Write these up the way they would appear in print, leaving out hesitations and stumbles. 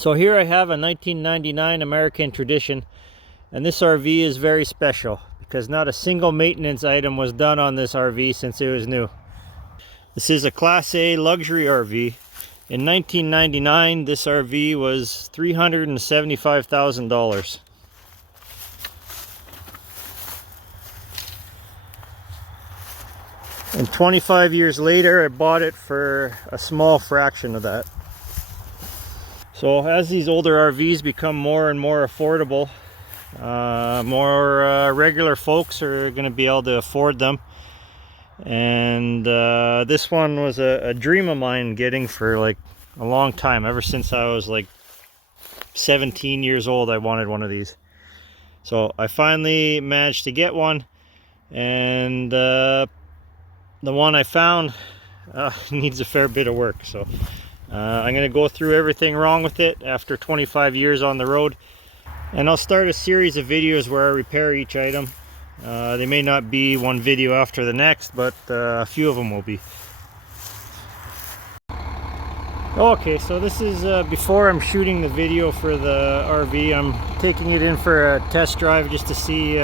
So here I have a 1999 American Tradition, and this RV is very special because not a single maintenance item was done on this RV since it was new. This is a Class A luxury RV. In 1999, this RV was $375,000. And 25 years later, I bought it for a small fraction of that. So as these older RVs become more and more affordable, more regular folks are going to be able to afford them. And this one was a dream of mine getting for like a long time. Ever since I was like 17 years old, I wanted one of these. So I finally managed to get one, and the one I found needs a fair bit of work. So I'm going to go through everything wrong with it after 25 years on the road, and I'll start a series of videos where I repair each item. They may not be one video after the next, but a few of them will be. Okay, so this is before I'm shooting the video for the RV. I'm taking it in for a test drive just to see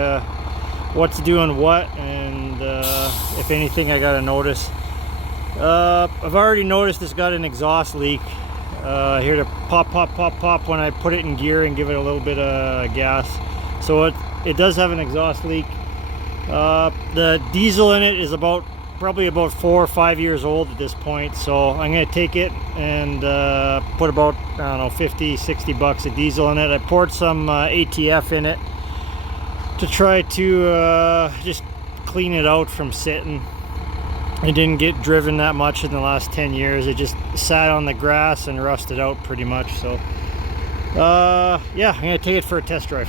what's doing what, and if anything I gotta notice. I've already noticed it's got an exhaust leak. Here to pop when I put it in gear and give it a little bit of gas. So it does have an exhaust leak. The diesel in it is probably about 4 or 5 years old at this point. So I'm going to take it and put about, I don't know, 50-60 bucks of diesel in it. I poured some ATF in it to try to just clean it out from sitting. It didn't get driven that much in the last 10 years. It just sat on the grass and rusted out pretty much. So yeah, I'm gonna take it for a test drive.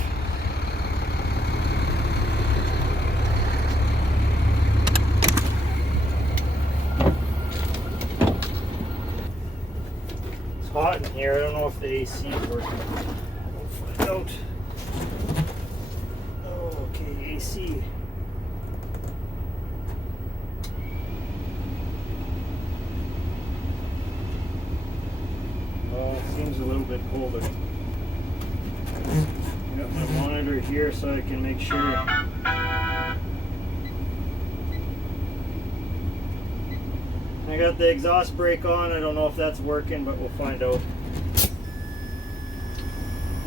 It's hot in here. I don't know if the AC is working. We'll find out. Okay, AC. Seems a little bit colder. Got my monitor here so I can make sure. I got the exhaust brake on. I don't know if that's working, but we'll find out.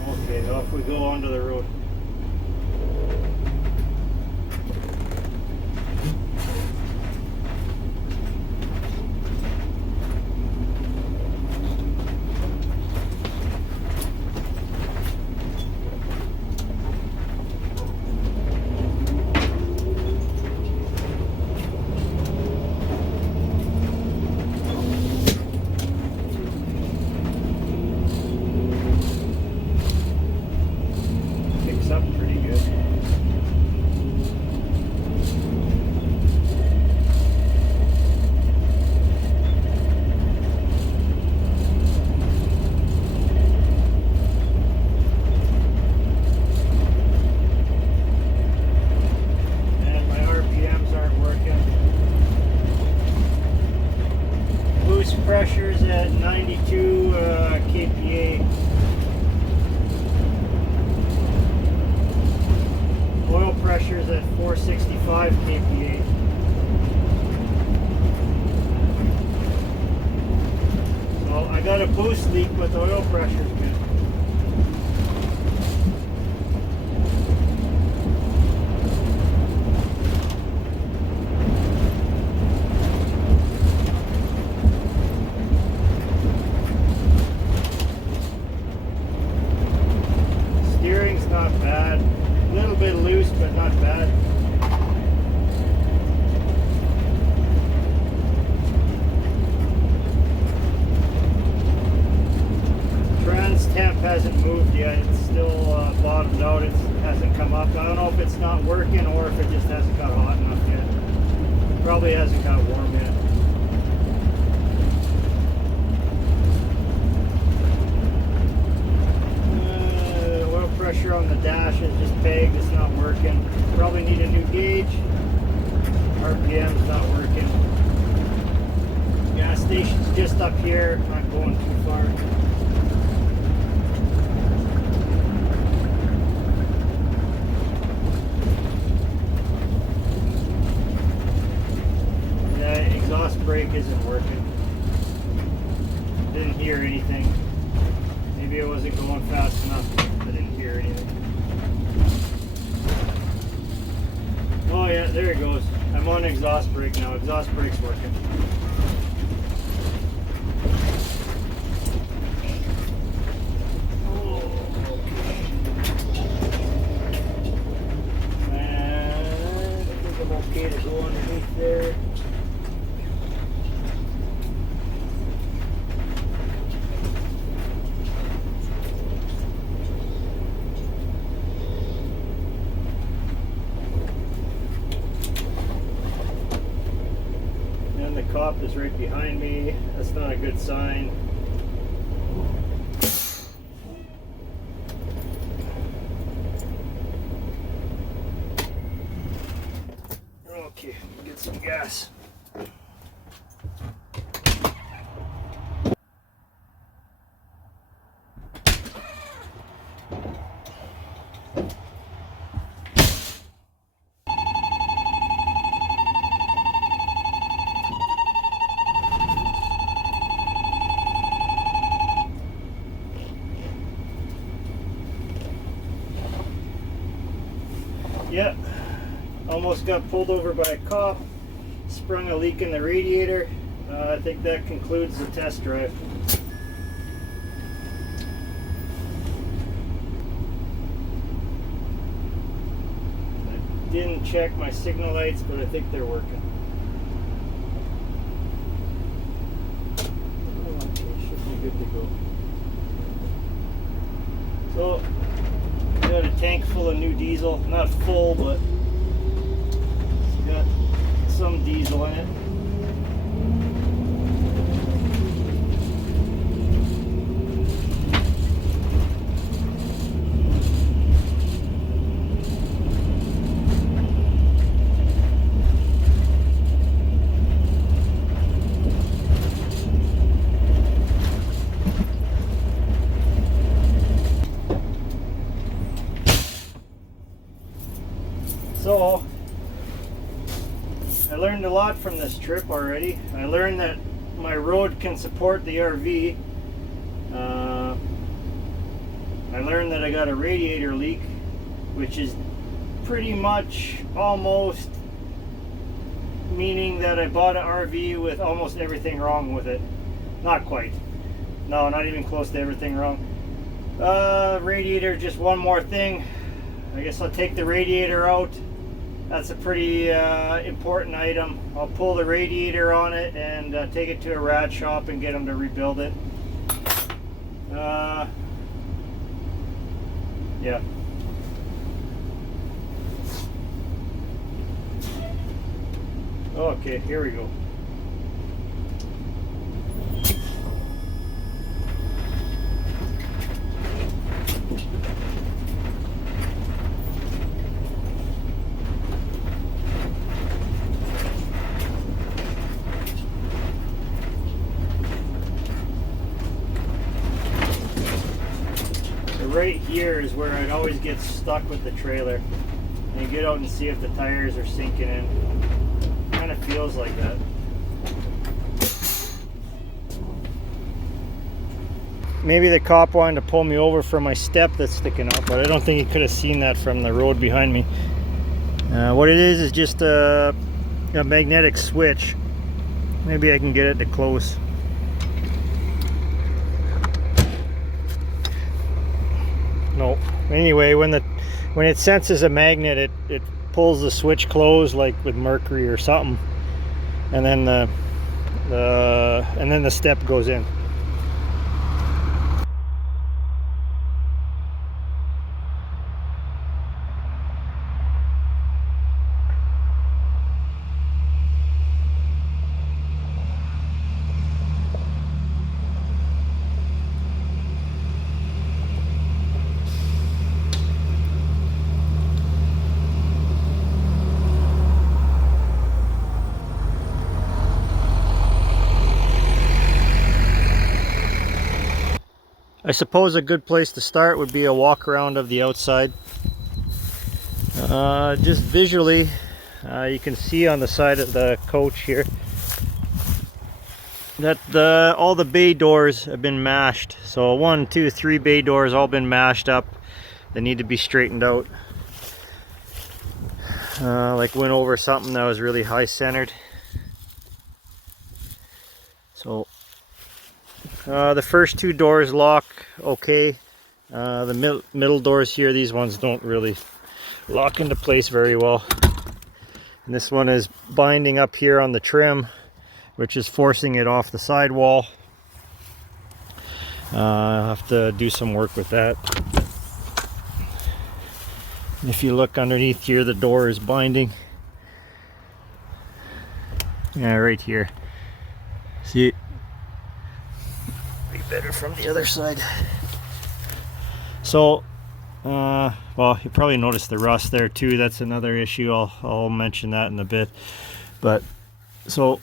Okay, off we go onto the road. Up pretty good. And my RPMs aren't working. Boost pressure's at 92 kPa. Oil pressure is at 465 kPa. So I got a boost leak, but the oil pressure is good. Steering's not bad. A little bit loose, but not bad. Trans temp hasn't moved yet. It's still bottomed out. It hasn't come up. I don't know if it's not working or if it just hasn't got hot enough yet. Probably hasn't got warm yet. Pressure on the dash is just pegged, it's not working. Probably need a new gauge. RPM's not working. Gas station's just up here, not going too far. Maybe I wasn't going fast enough. I didn't hear anything. Oh yeah, there it goes. I'm on exhaust brake now. Exhaust brake's working. Okay to go underneath there. And the cop is right behind me. That's not a good sign. Okay, get some gas. Yeah, almost got pulled over by a cop, sprung a leak in the radiator. I think that concludes the test drive. I didn't check my signal lights, but I think they're working. Okay, should be good to go. So, got a tank full of new diesel, not full, but it's got some diesel in it. So, I learned a lot from this trip already. I learned that my road can support the RV. I learned that I got a radiator leak, which is pretty much almost meaning that I bought an RV with almost everything wrong with it. Not quite. No, not even close to everything wrong. Radiator, just one more thing. I guess I'll take the radiator out. That's a pretty important item. I'll pull the radiator on it and take it to a rad shop and get them to rebuild it. Yeah. Okay, here we go. Right here is where I'd always get stuck with the trailer. And you get out and see if the tires are sinking in. Kind of feels like that. Maybe the cop wanted to pull me over for my step that's sticking out, but I don't think he could have seen that from the road behind me. What it is just a magnetic switch. Maybe I can get it to close. No. Anyway, when it senses a magnet, it pulls the switch closed, like with mercury or something, and then the step goes in. I suppose a good place to start would be a walk around of the outside. Just visually, you can see on the side of the coach here, that all the bay doors have been mashed. So 1, 2, 3 bay doors all been mashed up. They need to be straightened out. Like went over something that was really high centered. So the first 2 doors lock okay. The middle doors here, these ones don't really lock into place very well. And this one is binding up here on the trim, which is forcing it off the sidewall. I'll have to do some work with that. If you look underneath here, the door is binding. Yeah, right here. See it? Be better from the other side. So, well, you probably noticed the rust there too. That's another issue. I'll mention that in a bit. But so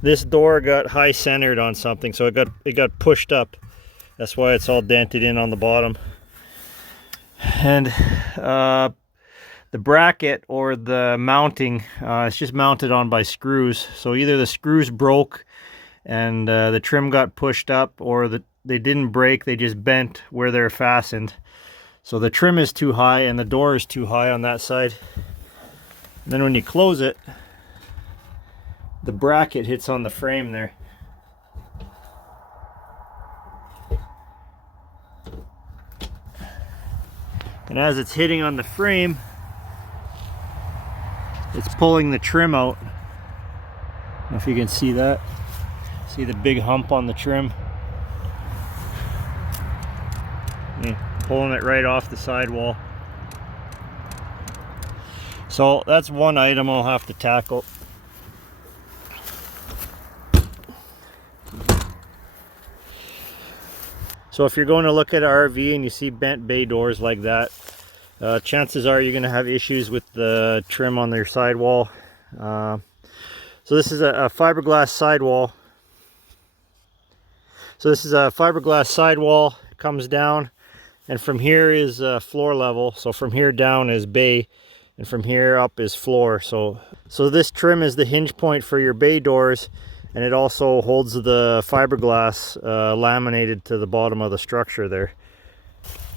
this door got high centered on something, so it got pushed up. That's why it's all dented in on the bottom. And the bracket or the mounting, it's just mounted on by screws. So either the screws broke and the trim got pushed up, or they didn't break, they just bent where they're fastened. So the trim is too high and the door is too high on that side. And then when you close it, the bracket hits on the frame there. And as it's hitting on the frame, it's pulling the trim out. I don't know if you can see that. See the big hump on the trim? Yeah, pulling it right off the sidewall. So that's one item I'll have to tackle. So if you're going to look at an RV and you see bent bay doors like that, chances are you're going to have issues with the trim on their sidewall. So this is a fiberglass sidewall. So this is a fiberglass sidewall. It comes down, and from here is floor level. So from here down is bay, and from here up is floor. So this trim is the hinge point for your bay doors, and it also holds the fiberglass laminated to the bottom of the structure there.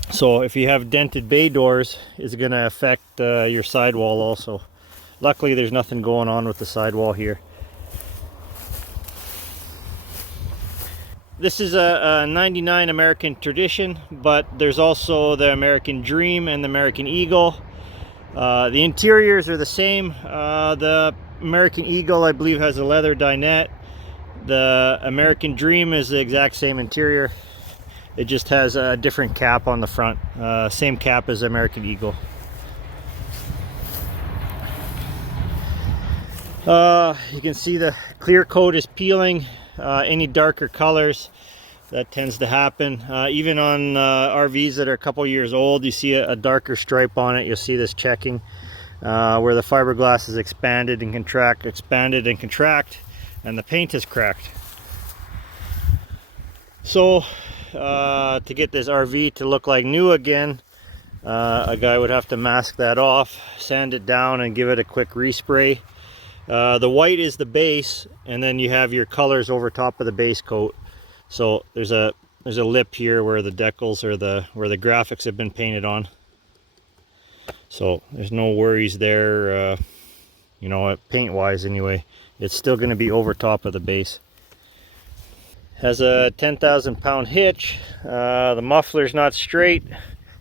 So if you have dented bay doors, it's going to affect your sidewall also. Luckily there's nothing going on with the sidewall here. This is a 99 American Tradition, but there's also the American Dream and the American Eagle. The interiors are the same. The American Eagle, I believe, has a leather dinette. The American Dream is the exact same interior. It just has a different cap on the front. Same cap as American Eagle. You can see the clear coat is peeling. Any darker colors, that tends to happen. Even on RVs that are a couple years old, you see a darker stripe on it. You'll see this checking where the fiberglass is expanded and contract, and the paint is cracked. So to get this RV to look like new again, a guy would have to mask that off, sand it down, and give it a quick respray. The white is the base, and then you have your colors over top of the base coat. So there's a lip here where the decals or where the graphics have been painted on. So there's no worries there, you know, paint wise anyway. It's still going to be over top of the base. Has a 10,000 pound hitch. The muffler's not straight.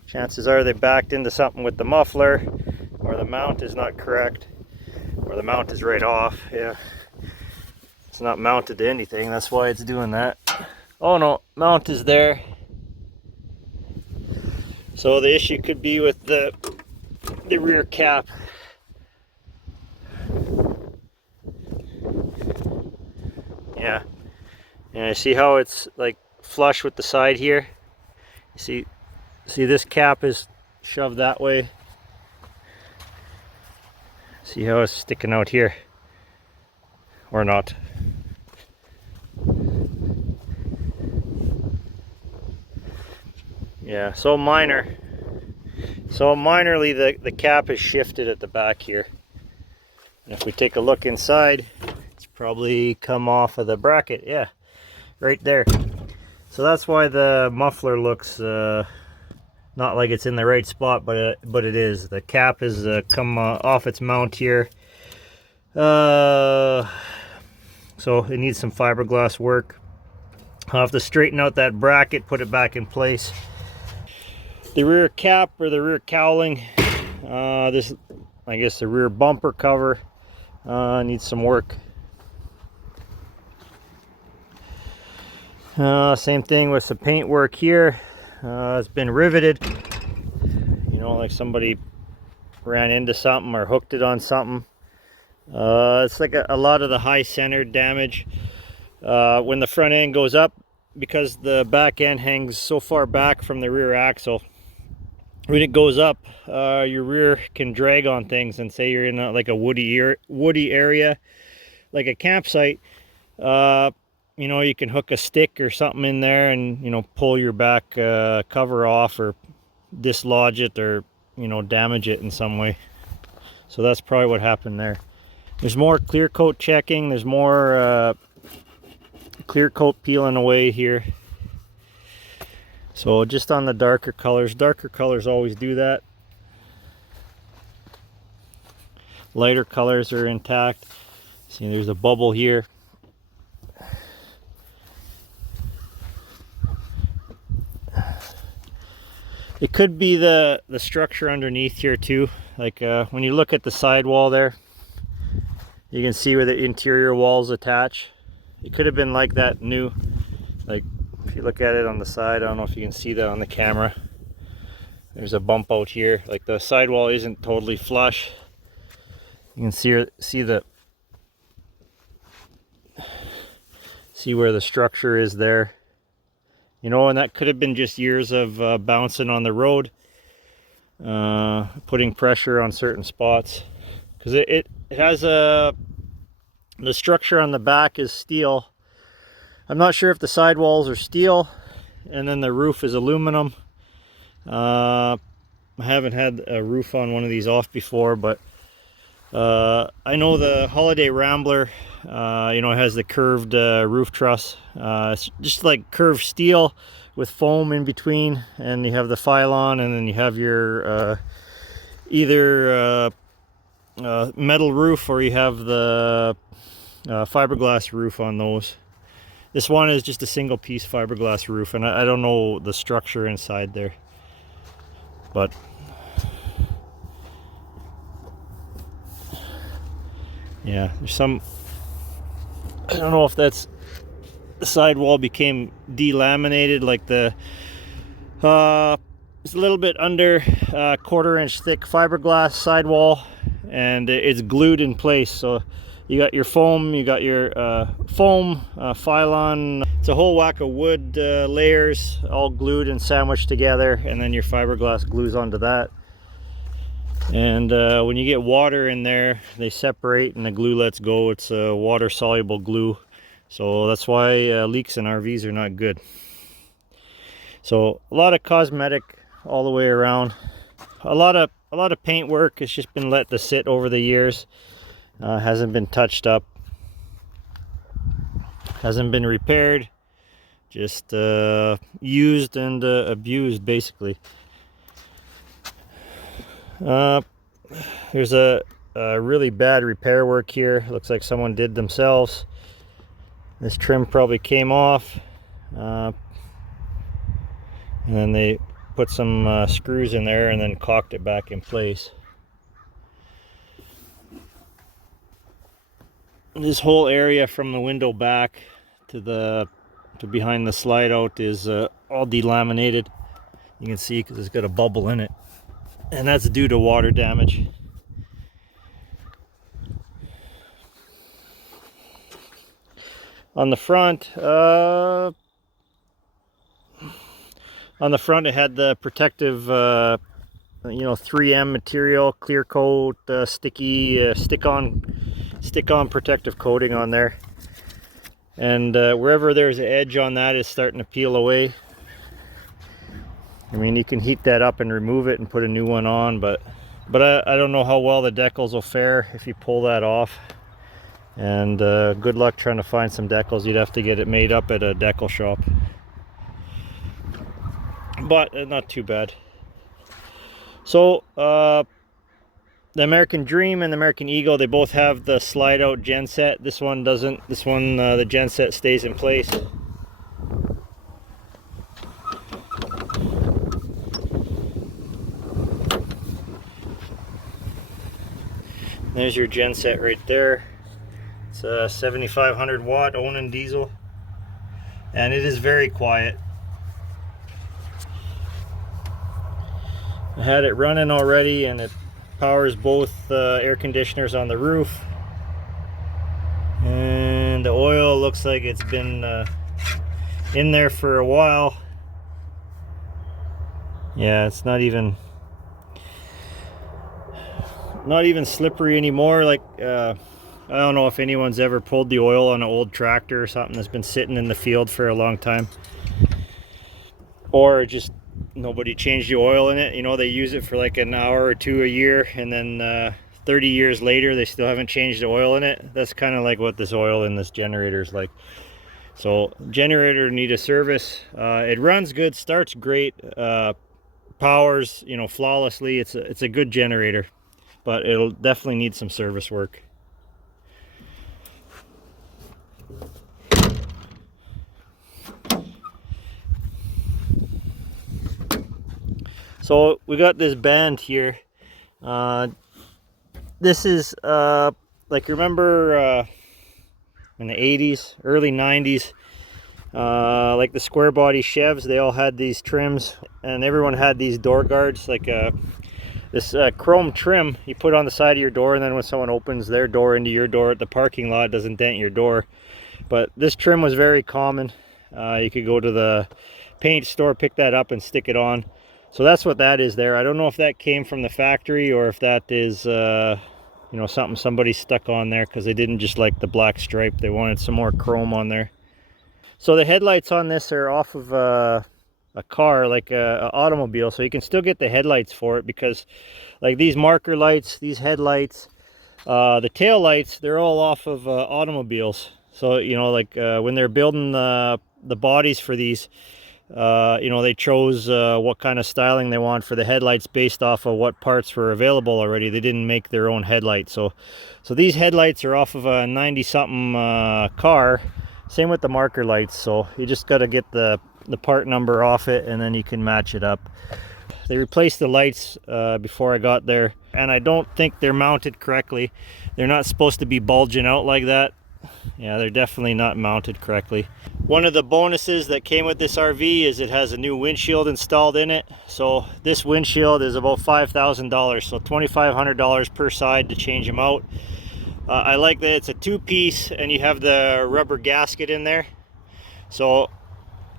Chances are they backed into something with the muffler, or the mount is not correct, or the mount is right off. Yeah, it's not mounted to anything, that's why it's doing that. Oh no, mount is there. So the issue could be with the rear cap. Yeah, and I see how it's like flush with the side here. You see this cap is shoved that way. See how it's sticking out here, or not. Yeah, so minor. So minorly the cap is shifted at the back here. And if we take a look inside, it's probably come off of the bracket. Yeah, right there. So that's why the muffler looks not like it's in the right spot, but it is. The cap is come off its mount here. So it needs some fiberglass work. I'll have to straighten out that bracket, put it back in place. The rear cap, or the rear cowling, this, I guess the rear bumper cover, needs some work. Same thing with some paint work here. It's been riveted, you know, like somebody ran into something or hooked it on something. It's like a lot of the high center damage. When the front end goes up, because the back end hangs so far back from the rear axle, when it goes up, your rear can drag on things, and say you're in like a woody area, like a campsite, you know, you can hook a stick or something in there and, you know, pull your back cover off, or dislodge it, or, you know, damage it in some way. So that's probably what happened there. There's more clear coat checking. There's more clear coat peeling away here. So just on the darker colors always do that. Lighter colors are intact. See, there's a bubble here. It could be the structure underneath here too. Like when you look at the sidewall there, you can see where the interior walls attach. It could have been like that new. Like if you look at it on the side, I don't know if you can see that on the camera. There's a bump out here. Like the sidewall isn't totally flush. You can see where the structure is there. You know, and that could have been just years of bouncing on the road, putting pressure on certain spots. Because it has the structure on the back is steel. I'm not sure if the sidewalls are steel, and then the roof is aluminum. I haven't had a roof on one of these off before, but I know the Holiday Rambler, you know, has the curved roof truss. It's just like curved steel with foam in between, and you have the pylon, and then you have your either metal roof, or you have the fiberglass roof on those. This one is just a single piece fiberglass roof, and I don't know the structure inside there, but yeah, there's some, I don't know if that's, the sidewall became delaminated, like the it's a little bit under 1/4 inch thick fiberglass sidewall, and it's glued in place. So you got your foam, you got your foam, pylon, it's a whole whack of wood layers all glued and sandwiched together, and then your fiberglass glues onto that. And when you get water in there, they separate and the glue lets go. It's a water soluble glue, so that's why leaks in RVs are not good. So a lot of cosmetic all the way around, a lot of paint work. It's just been let to sit over the years, hasn't been touched up, hasn't been repaired, just used and abused basically. There's a really bad repair work here. Looks like someone did themselves. This trim probably came off, and then they put some screws in there and then caulked it back in place. This whole area from the window back to behind the slide out is all delaminated. You can see because it's got a bubble in it, and that's due to water damage. On the front, it had the protective, you know, 3M material, clear coat, sticky, stick-on protective coating on there. And wherever there's an edge on that is starting to peel away. I mean, you can heat that up and remove it and put a new one on, but I don't know how well the decals will fare if you pull that off. And good luck trying to find some decals. You'd have to get it made up at a decal shop, but not too bad. So the American Dream and the American Eagle, they both have the slide out genset. This one doesn't. This one, the genset stays in place. There's your genset right there. It's a 7,500 watt Onan diesel, and it is very quiet. I had it running already, and it powers both air conditioners on the roof. And the oil looks like it's been in there for a while. Yeah, it's not even slippery anymore. Like I don't know if anyone's ever pulled the oil on an old tractor or something that's been sitting in the field for a long time, or just nobody changed the oil in it. You know, they use it for like an hour or two a year, and then 30 years later they still haven't changed the oil in it. That's kind of like what this oil in this generator is like. So generator need a service. It runs good, starts great, powers, you know, flawlessly. It's a good generator, but it'll definitely need some service work. So we got this band here. This is like, remember in the 80s, early 90s, like the square body Chevs, they all had these trims, and everyone had these door guards, like this chrome trim you put on the side of your door, and then when someone opens their door into your door at the parking lot, it doesn't dent your door. But this trim was very common. You could go to the paint store, pick that up, and stick it on. So that's what that is there. I don't know if that came from the factory or if that is you know, something somebody stuck on there, because they didn't just like the black stripe, they wanted some more chrome on there. So the headlights on this are off of a car, like a automobile, so you can still get the headlights for it, because like these marker lights, these headlights, the tail lights, they're all off of automobiles. So, you know, like when they're building the bodies for these, you know, they chose what kind of styling they want for the headlights based off of what parts were available already. They didn't make their own headlights. So these headlights are off of a 90-something car. Same with the marker lights. So you just got to get the part number off it, and then you can match it up. They replaced the lights before I got there, and I don't think they're mounted correctly. They're not supposed to be bulging out like that. Yeah, they're definitely not mounted correctly. One of the bonuses that came with this RV is it has a new windshield installed in it. So this windshield is about $5,000, so $2,500 per side to change them out. I like that it's a two-piece, and you have the rubber gasket in there, so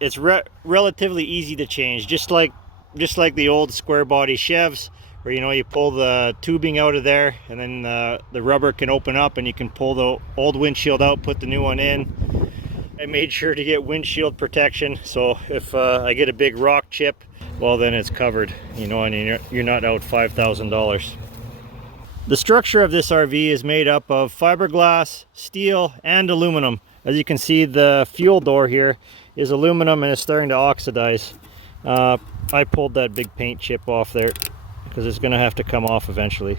it's relatively easy to change, just like the old square body Chevs, where, you know, you pull the tubing out of there, and then the rubber can open up, and you can pull the old windshield out, put the new one in. I made sure to get windshield protection, so if I get a big rock chip, well, then it's covered, you know, and you're not out $5,000. The structure of this RV is made up of fiberglass, steel, and aluminum. As you can see, the fuel door here is aluminum, and it's starting to oxidize. I pulled that big paint chip off there because it's going to have to come off eventually.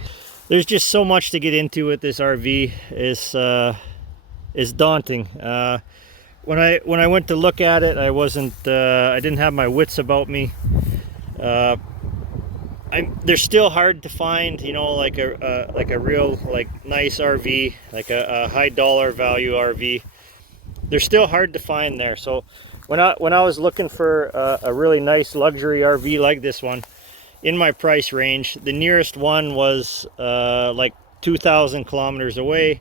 There's just so much to get into with this RV. It's daunting. When I went to look at it, I didn't have my wits about me. They're still hard to find, you know, like a real, like, nice RV, like a high dollar value RV. They're still hard to find there. So when I was looking for a really nice luxury RV like this one in my price range, the nearest one was like 2,000 kilometers away,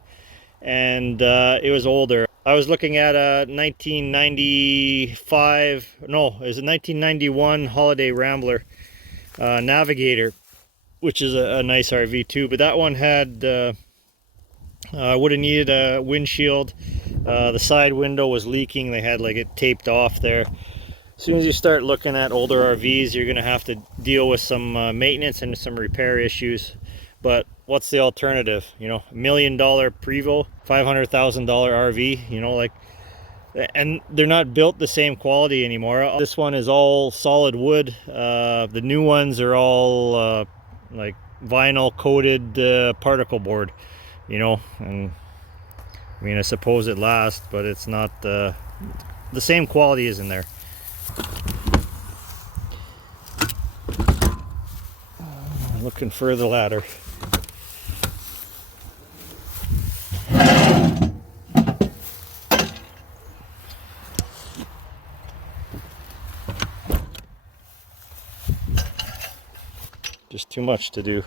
and it was older. I was looking at a 1991 Holiday Rambler Navigator, which is a nice RV too, but that one had would have needed a windshield. The side window was leaking. They had like it taped off there. As soon as you start looking at older RVs, you're going to have to deal with some maintenance and some repair issues. But what's the alternative? You know, $1 million Prevost, $500,000 RV, you know, like, and they're not built the same quality anymore. This one is all solid wood. The new ones are all like vinyl coated particle board, you know, and I mean, I suppose it lasts, but it's not the same quality isn't there. Looking for the ladder. Just too much to do.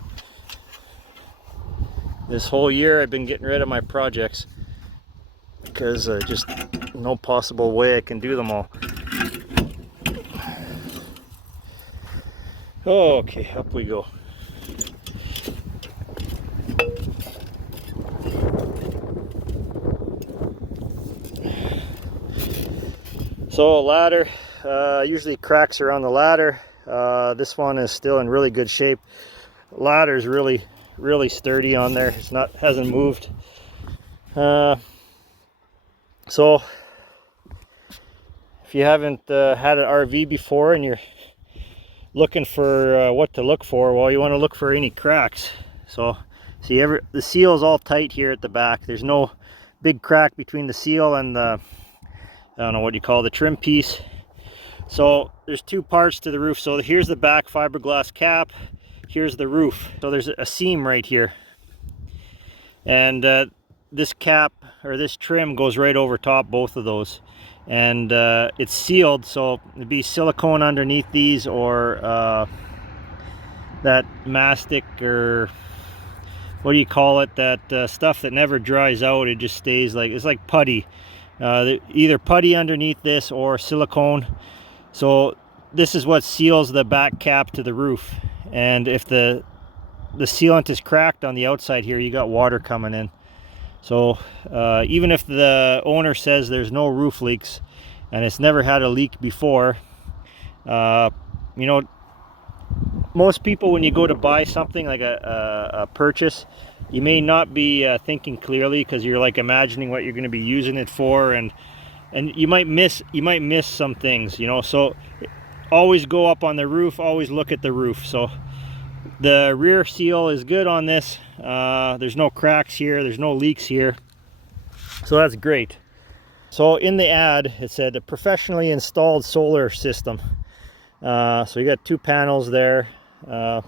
This whole year I've been getting rid of my projects because just no possible way I can do them all. Okay, up we go. So a ladder, usually cracks around the ladder. This one is still in really good shape. Ladder's really sturdy on there. It's not, hasn't moved. So if you haven't had an RV before and you're looking for what to look for, well, you want to look for any cracks. So see, the seal is all tight here at the back. There's no big crack between the seal and the, I don't know what you call the trim piece. So there's two parts to the roof. So here's the back fiberglass cap, here's the roof. So there's a seam right here, and this cap or this trim goes right over top both of those, and it's sealed, so it'd be silicone underneath these, or that mastic, or what do you call it, that stuff that never dries out. It just stays like, it's like putty. Either putty underneath this or silicone. So this is what seals the back cap to the roof, and if the sealant is cracked on the outside here, you got water coming in. So even if the owner says there's no roof leaks and it's never had a leak before, you know, most people, when you go to buy something like a purchase, you may not be thinking clearly, because you're like imagining what you're going to be using it for, and you might miss some things, you know. So always go up on the roof, always look at the roof. So the rear seal is good on this. There's no cracks here, there's no leaks here, so that's great. So in the ad it said a professionally installed solar system. So you got two panels there. You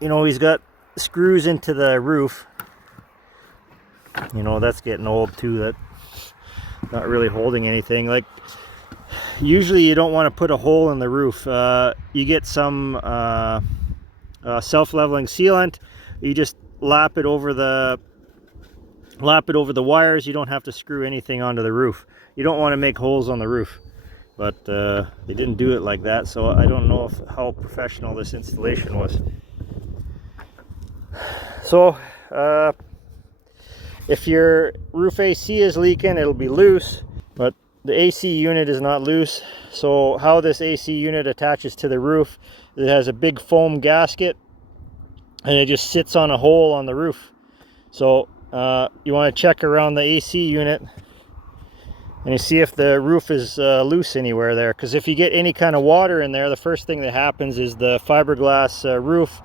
know, he's got screws into the roof. You know, that's getting old too, that not really holding anything. Like, usually you don't want to put a hole in the roof. You get some self-leveling sealant, you just lap it over the wires. You don't have to screw anything onto the roof. You don't want to make holes on the roof, but they didn't do it like that, so I don't know how professional this installation was. So if your roof AC is leaking, it'll be loose, but the AC unit is not loose. So how this AC unit attaches to the roof, it has a big foam gasket, and it just sits on a hole on the roof. So you want to check around the AC unit and you see if the roof is loose anywhere there, because if you get any kind of water in there, the first thing that happens is the fiberglass roof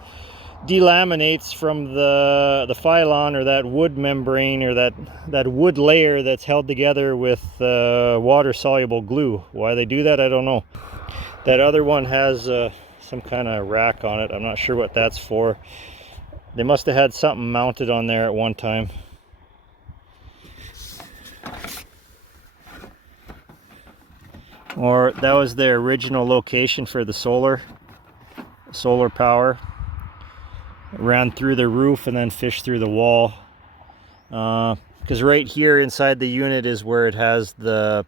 delaminates from the phylon, or that wood membrane, or that wood layer that's held together with water soluble glue. Why they do that, I don't know. That other one has some kind of rack on it. I'm not sure what that's for. They must have had something mounted on there at one time. Or that was the original location for the solar power. It ran through the roof and then fished through the wall. Because right here inside the unit is where it has the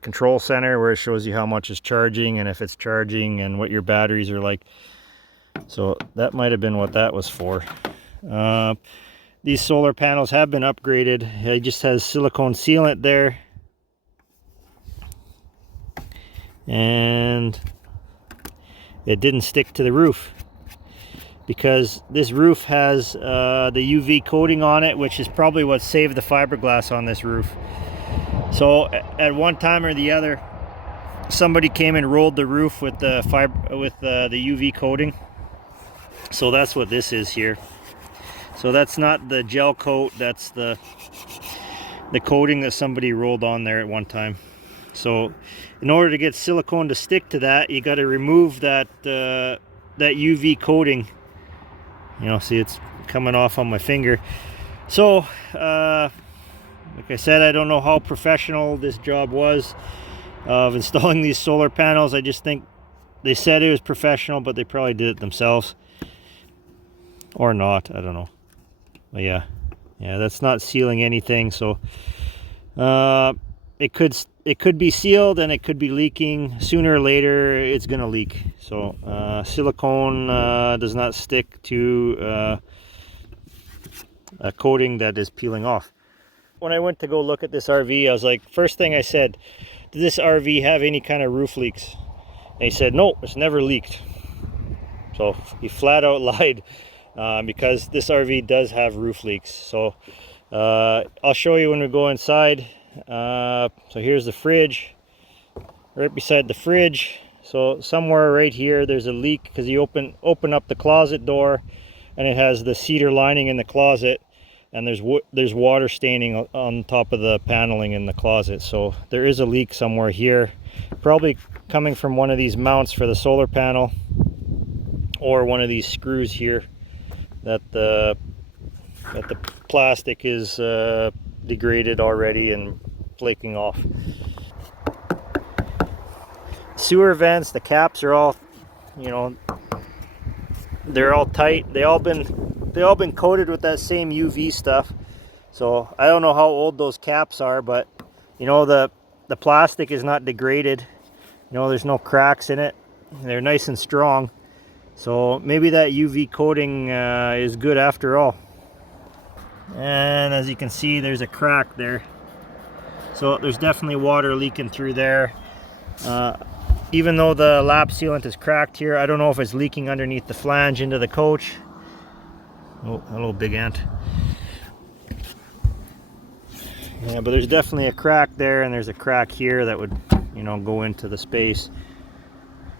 control center, where it shows you how much is charging and if it's charging and what your batteries are like. So that might have been what that was for. These solar panels have been upgraded. It just has silicone sealant there, and it didn't stick to the roof. because this roof has the UV coating on it, which is probably what saved the fiberglass on this roof. So at one time or the other, somebody came and rolled the roof with the UV coating. So that's what this is here. So that's not the gel coat, that's the coating that somebody rolled on there at one time. So in order to get silicone to stick to that, you got to remove that that UV coating. You know, see, it's coming off on my finger. So like I said, I don't know how professional this job was of installing these solar panels. I just think they said it was professional, but they probably did it themselves, or not, I don't know. But yeah, that's not sealing anything. So it could be sealed, and it could be leaking. Sooner or later it's gonna leak. So silicone does not stick to a coating that is peeling off. When I went to go look at this RV, I was like, first thing I said, did this RV have any kind of roof leaks? And he said, no, it's never leaked. So he flat out lied, because this RV does have roof leaks. So I'll show you when we go inside. So here's the fridge, right beside the fridge. So somewhere right here there's a leak, because you open up the closet door, and it has the cedar lining in the closet, and there's water staining on top of the paneling in the closet. So there is a leak somewhere here, probably coming from one of these mounts for the solar panel, or one of these screws here that the plastic is degraded already and flaking off. Sewer vents, the caps are all, you know, they're all tight. They all been coated with that same UV stuff. So I don't know how old those caps are, but you know, the plastic is not degraded. You know, there's no cracks in it. They're nice and strong. So maybe that UV coating is good after all. And as you can see, there's a crack there. So there's definitely water leaking through there. Even though the lap sealant is cracked here, I don't know if it's leaking underneath the flange into the coach. Oh, hello, big ant. Yeah, but there's definitely a crack there, and there's a crack here that would, you know, go into the space.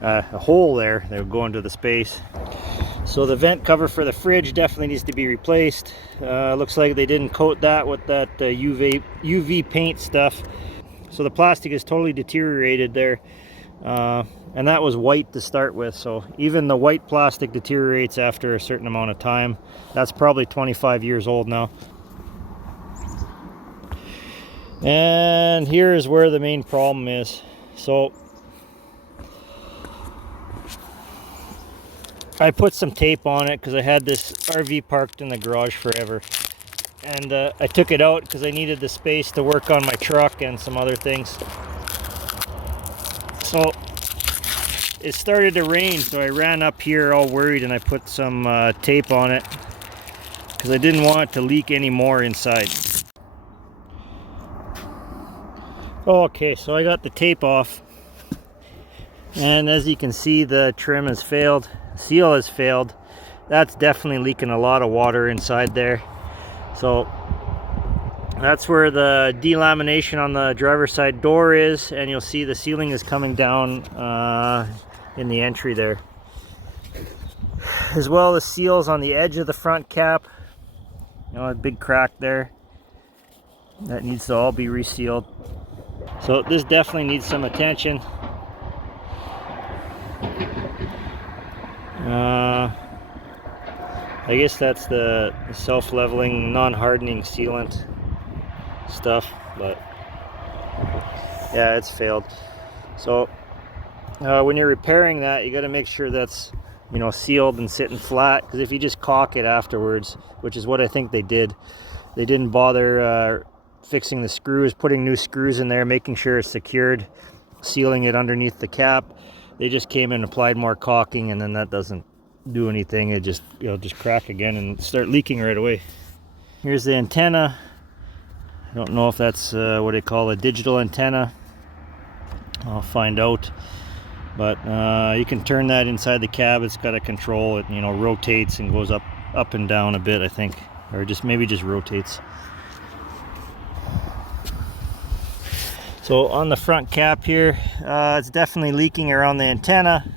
A hole there that would go into the space. So the vent cover for the fridge definitely needs to be replaced. Looks like they didn't coat that with that UV paint stuff. So the plastic is totally deteriorated there. And that was white to start with, so even the white plastic deteriorates after a certain amount of time. That's probably 25 years old now. And here is where the main problem is. So I put some tape on it because I had this RV parked in the garage forever, and I took it out because I needed the space to work on my truck and some other things. So it started to rain, so I ran up here all worried, and I put some tape on it because I didn't want it to leak anymore inside. Okay, so I got the tape off, and as you can see, the trim has failed, seal has failed. That's definitely leaking a lot of water inside there. So that's where the delamination on the driver's side door is, and you'll see the ceiling is coming down in the entry there. As well as seals on the edge of the front cap. You know, a big crack there. That needs to all be resealed. So this definitely needs some attention. I guess that's the self-leveling, non-hardening sealant stuff, but yeah, it's failed. So when you're repairing that, you got to make sure that's, you know, sealed and sitting flat, because if you just caulk it afterwards, which is what I think they did, they didn't bother fixing the screws, putting new screws in there, making sure it's secured, sealing it underneath the cap. They just came in and applied more caulking, and then that doesn't do anything. It just, you know, just crack again and start leaking right away. Here's the antenna. I don't know if that's what they call a digital antenna. I'll find out. But you can turn that inside the cab. It's got a control. It, you know, rotates and goes up and down a bit, I think, or maybe just rotates. So on the front cap here, it's definitely leaking around the antenna,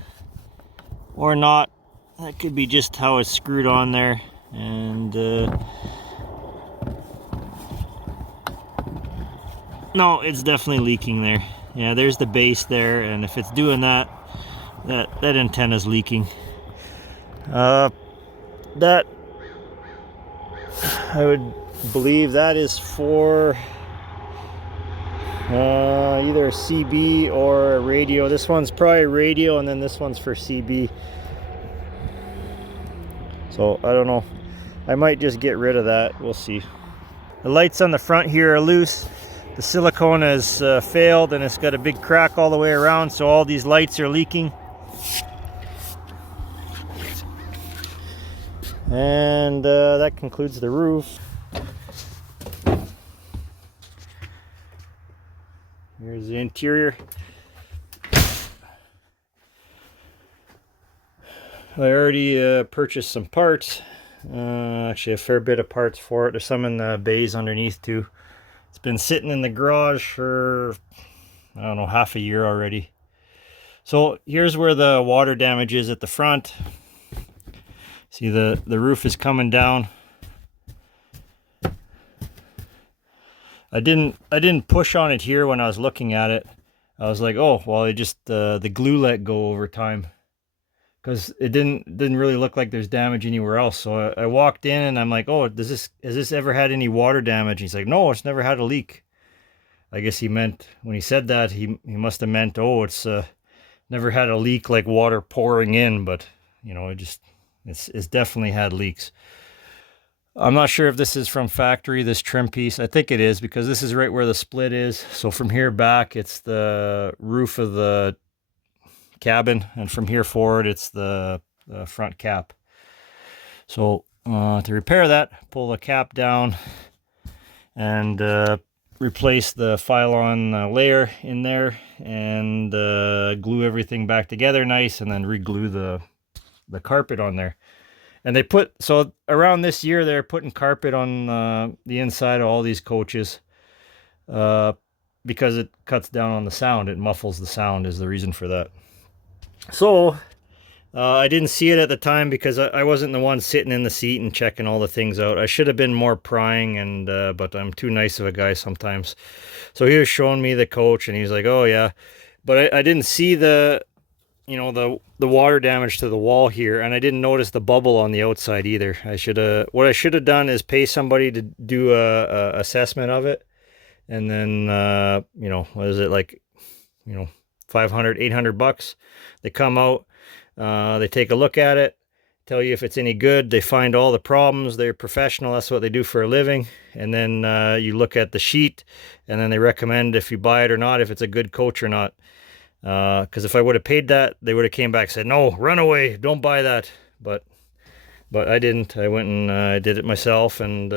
or not. That could be just how it's screwed on there. And no, it's definitely leaking there. Yeah, there's the base there, and if it's doing that, that antenna's leaking. That, I would believe that is for either a CB or a radio. This one's probably radio, and then this one's for CB. So I don't know. I might just get rid of that. We'll see. The lights on the front here are loose. The silicone has failed, and it's got a big crack all the way around, so all these lights are leaking. And that concludes the roof. Here's the interior. I already purchased some parts. Actually a fair bit of parts for it. There's some in the bays underneath too. It's been sitting in the garage for, I don't know, half a year already. So here's where the water damage is at the front. See, the roof is coming down. I didn't push on it here when I was looking at it. I was like, oh well, it just the glue let go over time, because it didn't really look like there's damage anywhere else. So I walked in and I'm like, oh, has this ever had any water damage? He's like, no, it's never had a leak. I guess he meant, when he said that, he must have meant, oh, it's never had a leak like water pouring in, but you know, it's definitely had leaks. I'm not sure if this is from factory, this trim piece. I think it is, because this is right where the split is. So from here back, it's the roof of the cabin, and from here forward, it's the front cap. So to repair that, pull the cap down and replace the Phylon layer in there, and glue everything back together nice, and then re-glue the carpet on there. And they put, so around this year, they're putting carpet on the inside of all these coaches because it cuts down on the sound. It muffles the sound is the reason for that. So I didn't see it at the time because I wasn't the one sitting in the seat and checking all the things out. I should have been more prying, and but I'm too nice of a guy sometimes. So he was showing me the coach, and he's like, oh yeah. But I didn't see the, you know, the water damage to the wall here, and I didn't notice the bubble on the outside either. What I should have done is pay somebody to do a assessment of it, and then you know, what is it, like, you know, 500, 800 bucks. They come out, they take a look at it, tell you if it's any good. They find all the problems. They're professional. That's what they do for a living. And then you look at the sheet, and then they recommend if you buy it or not, if it's a good coach or not. Because if I would have paid that, they would have came back and said, no, run away, don't buy that. But I didn't. I went and did it myself, and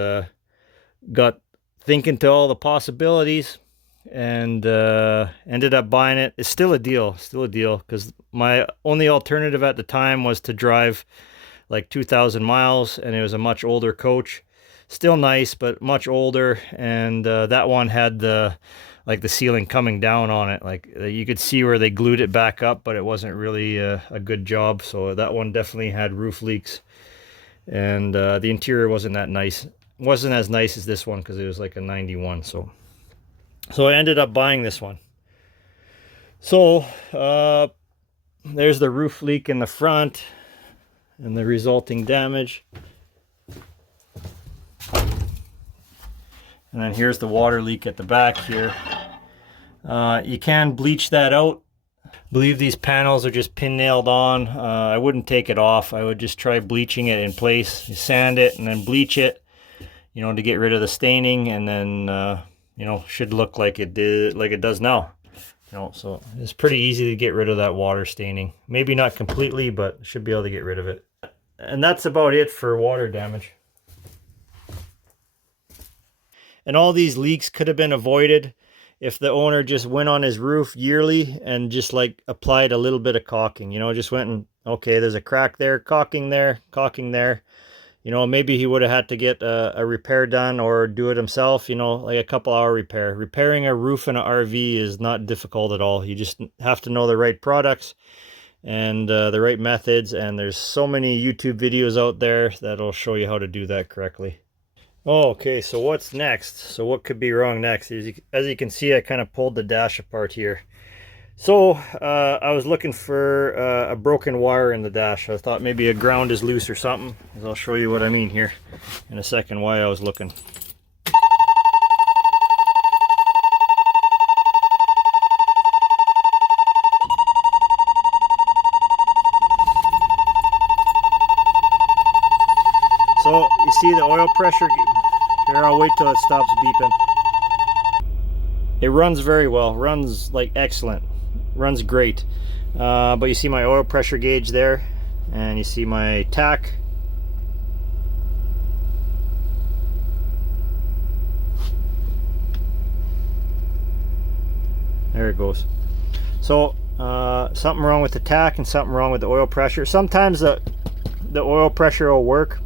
got thinking to all the possibilities, and ended up buying it. It's still a deal, because my only alternative at the time was to drive like 2,000 miles, and it was a much older coach. Still nice, but much older, and that one had the ceiling coming down on it. Like you could see where they glued it back up, but it wasn't really a good job. So that one definitely had roof leaks, and the interior wasn't that nice. It wasn't as nice as this one because it was like a 91. So I ended up buying this one. So there's the roof leak in the front and the resulting damage. And then here's the water leak at the back here. You can bleach that out. I believe these panels are just pin nailed on. I wouldn't take it off. I would just try bleaching it in place. You sand it and then bleach it, you know, to get rid of the staining, and then you know, should look like it does now. You know, so it's pretty easy to get rid of that water staining. Maybe not completely, but should be able to get rid of it. And that's about it for water damage. And all these leaks could have been avoided if the owner just went on his roof yearly and just like applied a little bit of caulking, you know, just went and, okay, there's a crack there, caulking there, caulking there. You know, maybe he would have had to get a repair done or do it himself, you know, like a couple hour repair. Repairing a roof in an RV is not difficult at all. You just have to know the right products and the right methods. And there's so many YouTube videos out there that'll show you how to do that correctly. Okay, so what's next? So what could be wrong next? As you can see, I kind of pulled the dash apart here. So I was looking for a broken wire in the dash. I thought maybe a ground is loose or something. I'll show you what I mean here in a second why I was looking. So you see the oil pressure here. I'll wait till it stops beeping. It runs very well, runs like excellent, runs great. But you see my oil pressure gauge there, and you see my tack. There it goes. So something wrong with the tack and something wrong with the oil pressure. Sometimes the oil pressure will work.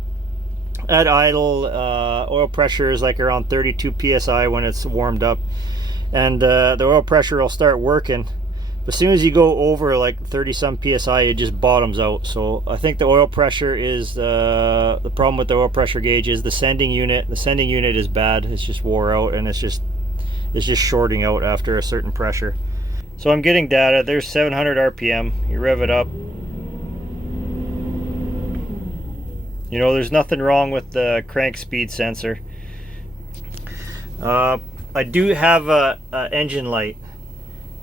At idle, oil pressure is like around 32 psi when it's warmed up, and the oil pressure will start working. But as soon as you go over like 30 some psi, it just bottoms out. So I think the oil pressure is the problem with the oil pressure gauge is the sending unit. The sending unit is bad. It's just wore out, and it's just shorting out after a certain pressure. So I'm getting data. There's 700 RPM. You rev it up. You know, there's nothing wrong with the crank speed sensor. I do have a engine light,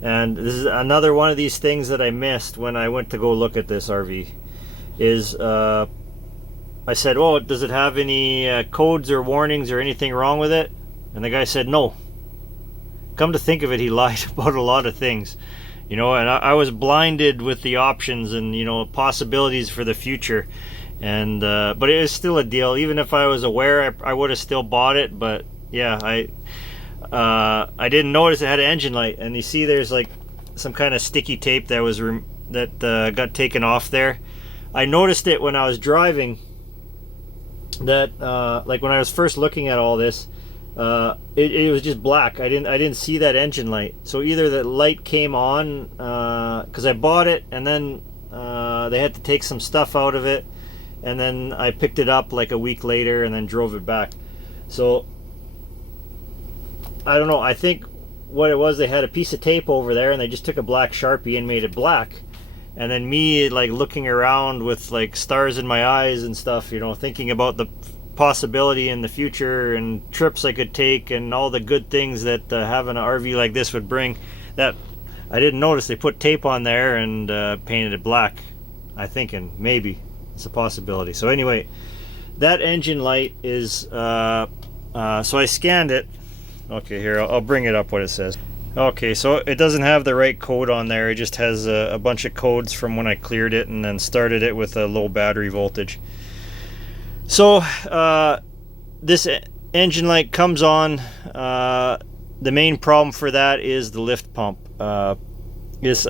and this is another one of these things that I missed when I went to go look at this RV. Is I said, oh, does it have any codes or warnings or anything wrong with it? And the guy said no. Come to think of it, he lied about a lot of things. You know, and I was blinded with the options and, you know, possibilities for the future. And but it is still a deal. Even if I was aware, I would have still bought it. But yeah, I didn't notice it had an engine light. And you see there's like some kind of sticky tape that was got taken off there. I noticed it when I was driving, that like when I was first looking at all this, it was just black. I didn't see that engine light. So either the light came on because I bought it, and then they had to take some stuff out of it, and then I picked it up like a week later and then drove it back. So I don't know. I think what it was, they had a piece of tape over there and they just took a black Sharpie and made it black. And then me like looking around with like stars in my eyes and stuff, you know, thinking about the possibility in the future and trips I could take and all the good things that having an RV like this would bring, that I didn't notice they put tape on there and painted it black. I thinking maybe it's a possibility. So anyway, that engine light is so I scanned it. Okay, here I'll bring it up what it says. Okay, so it doesn't have the right code on there. It just has a bunch of codes from when I cleared it and then started it with a low battery voltage. So this engine light comes on. The main problem for that is the lift pump. It's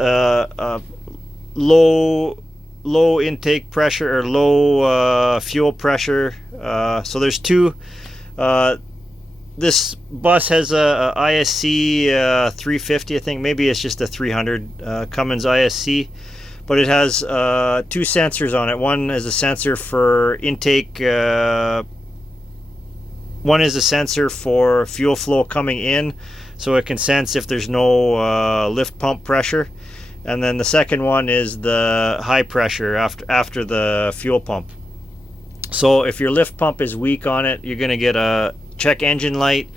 low intake pressure or low fuel pressure. So there's two. This bus has a ISC 350, I think. Maybe it's just a 300 Cummins ISC, but it has two sensors on it. One is a sensor for intake. One is a sensor for fuel flow coming in, so it can sense if there's no lift pump pressure. And then the second one is the high pressure after the fuel pump. So if your lift pump is weak on it, you're going to get a check engine light,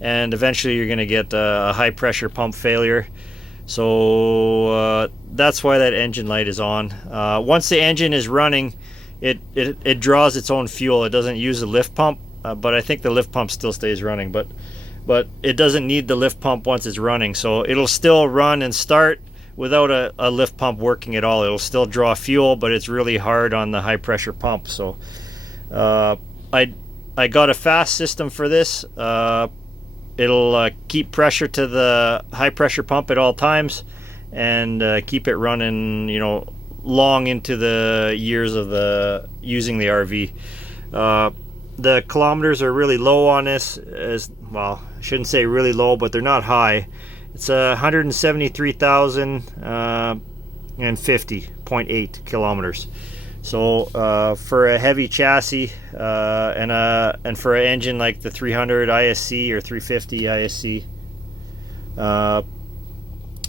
and eventually you're going to get a high pressure pump failure. So that's why that engine light is on. Once the engine is running, it draws its own fuel. It doesn't use the lift pump, but I think the lift pump still stays running, but it doesn't need the lift pump once it's running. So it'll still run and start without a lift pump working at all. It'll still draw fuel, but it's really hard on the high pressure pump. So I got a fast system for this. it'll keep pressure to the high pressure pump at all times, and keep it running, you know, long into the years of using the RV. The kilometers are really low on this, as well, I shouldn't say really low, but they're not high. It's 173,050.8 kilometers. So for a heavy chassis and for an engine like the 300 ISC or 350 ISC,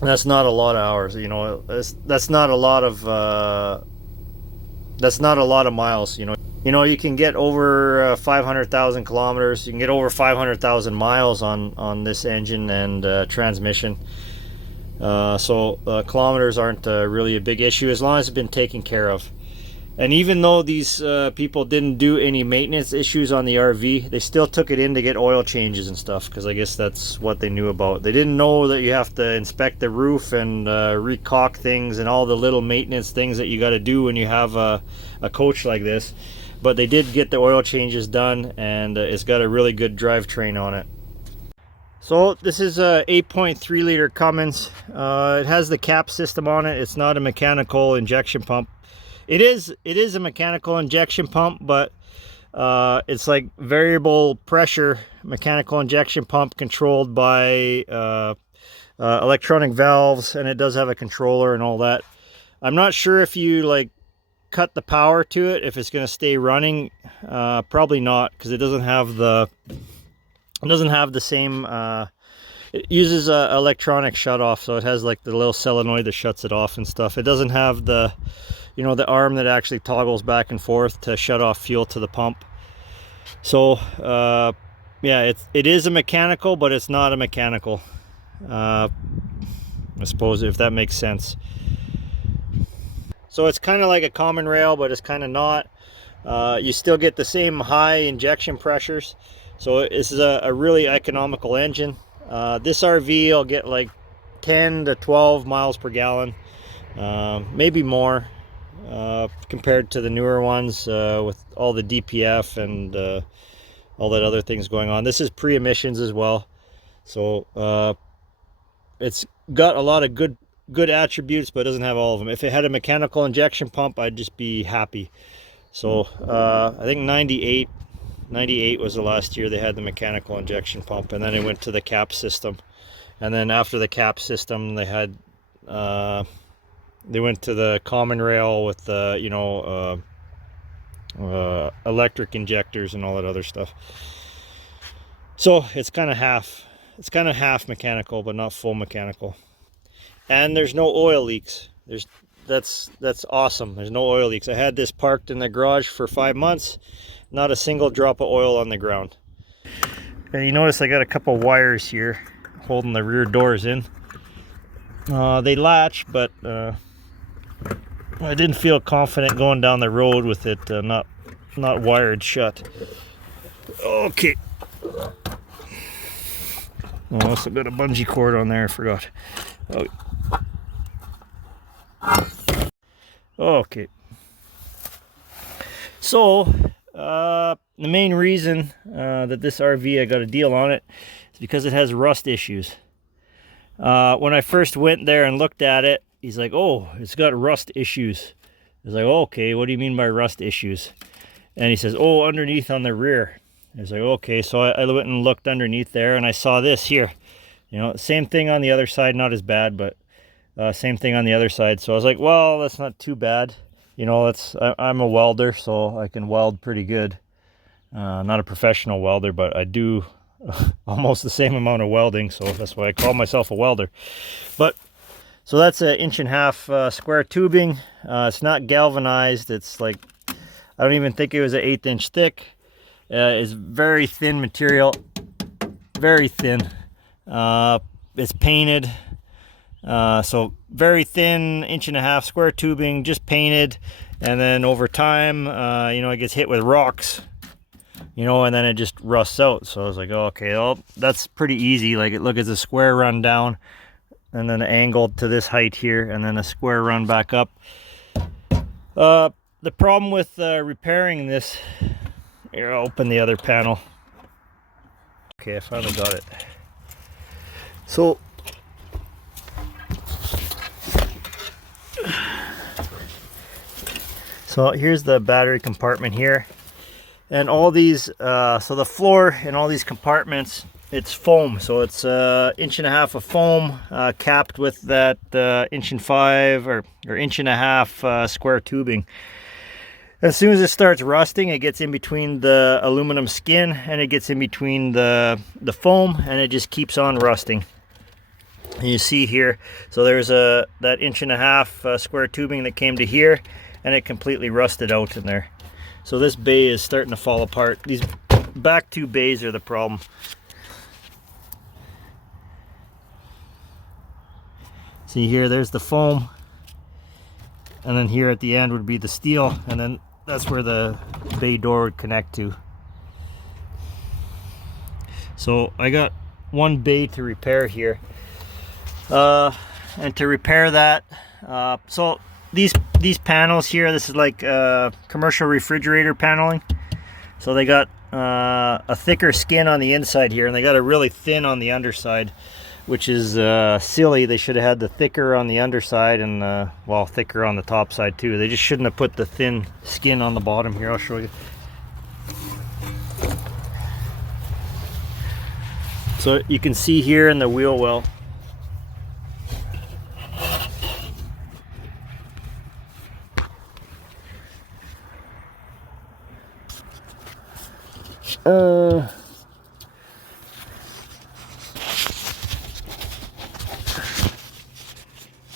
that's not a lot of hours. You know, that's not a lot of miles. You know, you can get over 500,000 kilometers. You can get over 500,000 miles on this engine and transmission. So kilometers aren't really a big issue as long as it's been taken care of. And even though these people didn't do any maintenance issues on the RV, they still took it in to get oil changes and stuff, because I guess that's what they knew about. They didn't know that you have to inspect the roof and recaulk things and all the little maintenance things that you got to do when you have a coach like this. But they did get the oil changes done, and it's got a really good drivetrain on it. So this is a 8.3 liter Cummins. It has the cap system on it. It's not a mechanical injection pump. It is a mechanical injection pump, but it's like variable pressure mechanical injection pump controlled by electronic valves, and it does have a controller and all that. I'm not sure if you like cut the power to it, if it's going to stay running. Probably not, because it doesn't have the same it uses a electronic shut off, so it has like the little solenoid that shuts it off and stuff. It doesn't have the, you know, the arm that actually toggles back and forth to shut off fuel to the pump. So yeah, it is a mechanical, but it's not a mechanical, I suppose, if that makes sense. So it's kind of like a common rail, but it's kind of not. You still get the same high injection pressures. So this is a really economical engine. This RV will get like 10 to 12 miles per gallon, maybe more, compared to the newer ones with all the DPF and all that other things going on. This is pre-emissions as well. So it's got a lot of good attributes, but it doesn't have all of them. If it had a mechanical injection pump, I'd just be happy. So I think 98 was the last year they had the mechanical injection pump, and then it went to the cap system. And then after the cap system, they had they went to the common rail with the, you know, electric injectors and all that other stuff. So it's kind of half mechanical, but not full mechanical. And there's no oil leaks. That's awesome. There's no oil leaks. I had this parked in the garage for 5 months. Not a single drop of oil on the ground. And you notice I got a couple wires here holding the rear doors in. They latch, but I didn't feel confident going down the road with it not wired shut. Okay. Oh, also got a bungee cord on there, I forgot. Oh. Okay. So the main reason that this RV I got a deal on it is because it has rust issues. When I first went there and looked at it, he's like, "Oh, it's got rust issues." I was like, oh, "Okay, what do you mean by rust issues?" And he says, "Oh, underneath on the rear." I was like, "Okay." So I went and looked underneath there, and I saw this here. You know, same thing on the other side, not as bad, but same thing on the other side. So I was like, well, that's not too bad. You know, I'm a welder, so I can weld pretty good. Not a professional welder, but I do almost the same amount of welding, so that's why I call myself a welder. But so that's an 1.5 inch square tubing. It's not galvanized. It's like, I don't even think it was an 1/8 inch thick. It's very thin material, very thin. It's painted. So very thin 1.5 inch square tubing, just painted, and then over time, you know, it gets hit with rocks, you know, and then it just rusts out. So I was like, oh, okay, well, that's pretty easy. Like, look, it's a square run down, and then angled to this height here, and then a square run back up. The problem with repairing this, here, I'll open the other panel. Okay, I finally got it. So here's the battery compartment here, and all these so the floor and all these compartments, it's foam, so it's 1.5 inches of foam capped with that 1.5 or 1.5 inch square tubing. As soon as it starts rusting, it gets in between the aluminum skin and it gets in between the foam, and it just keeps on rusting. And you see here, so there's that 1.5 inch square tubing that came to here, and it completely rusted out in there. So this bay is starting to fall apart. These back two bays are the problem. See here, there's the foam, and then here at the end would be the steel, and then that's where the bay door would connect to. So I got one bay to repair here, and to repair that, so these panels here, this is like commercial refrigerator paneling. So they got a thicker skin on the inside here, and they got a really thin on the underside, which is silly. They should have had the thicker on the underside and well, thicker on the top side too. They just shouldn't have put the thin skin on the bottom here. I'll show you. So you can see here in the wheel well,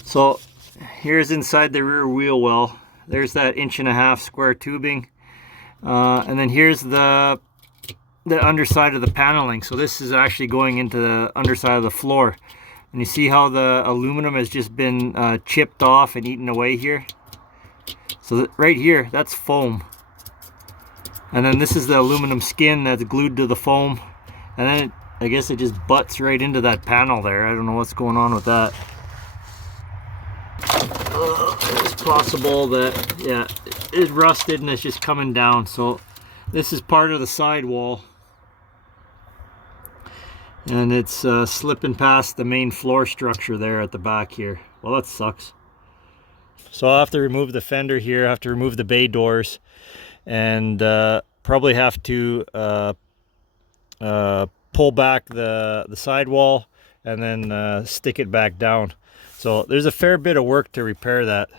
so here's inside the rear wheel well. There's that 1.5 inch square tubing, and then here's the underside of the paneling. So this is actually going into the underside of the floor, and you see how the aluminum has just been chipped off and eaten away here. So right here, that's foam, and then this is the aluminum skin that's glued to the foam, and then I guess it just butts right into that panel there. I don't know what's going on with that. It's possible that, yeah, it rusted and it's just coming down. So this is part of the sidewall, and it's slipping past the main floor structure there at the back here. Well, that sucks. So I'll have to remove the fender here, I have to remove the bay doors, and probably have to pull back the sidewall and then stick it back down. So there's a fair bit of work to repair that.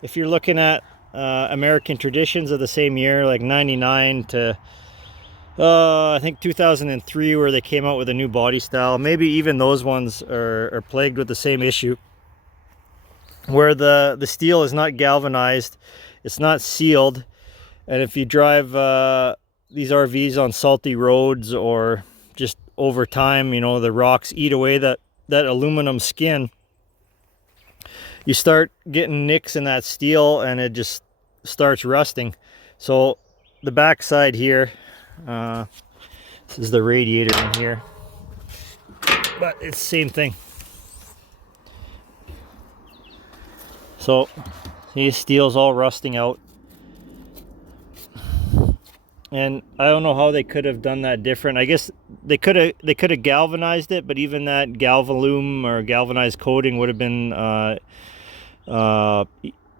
If you're looking at American Traditions of the same year, like 99 to I think 2003, where they came out with a new body style, maybe even those ones are plagued with the same issue, where the steel is not galvanized, it's not sealed, and if you drive these RVs on salty roads or just over time, you know, the rocks eat away that aluminum skin, you start getting nicks in that steel and it just starts rusting. So the back side here, this is the radiator in here, but it's the same thing. So see, steel's all rusting out, and I don't know how they could have done that different. I guess they could have galvanized it, but even that galvalume or galvanized coating would have been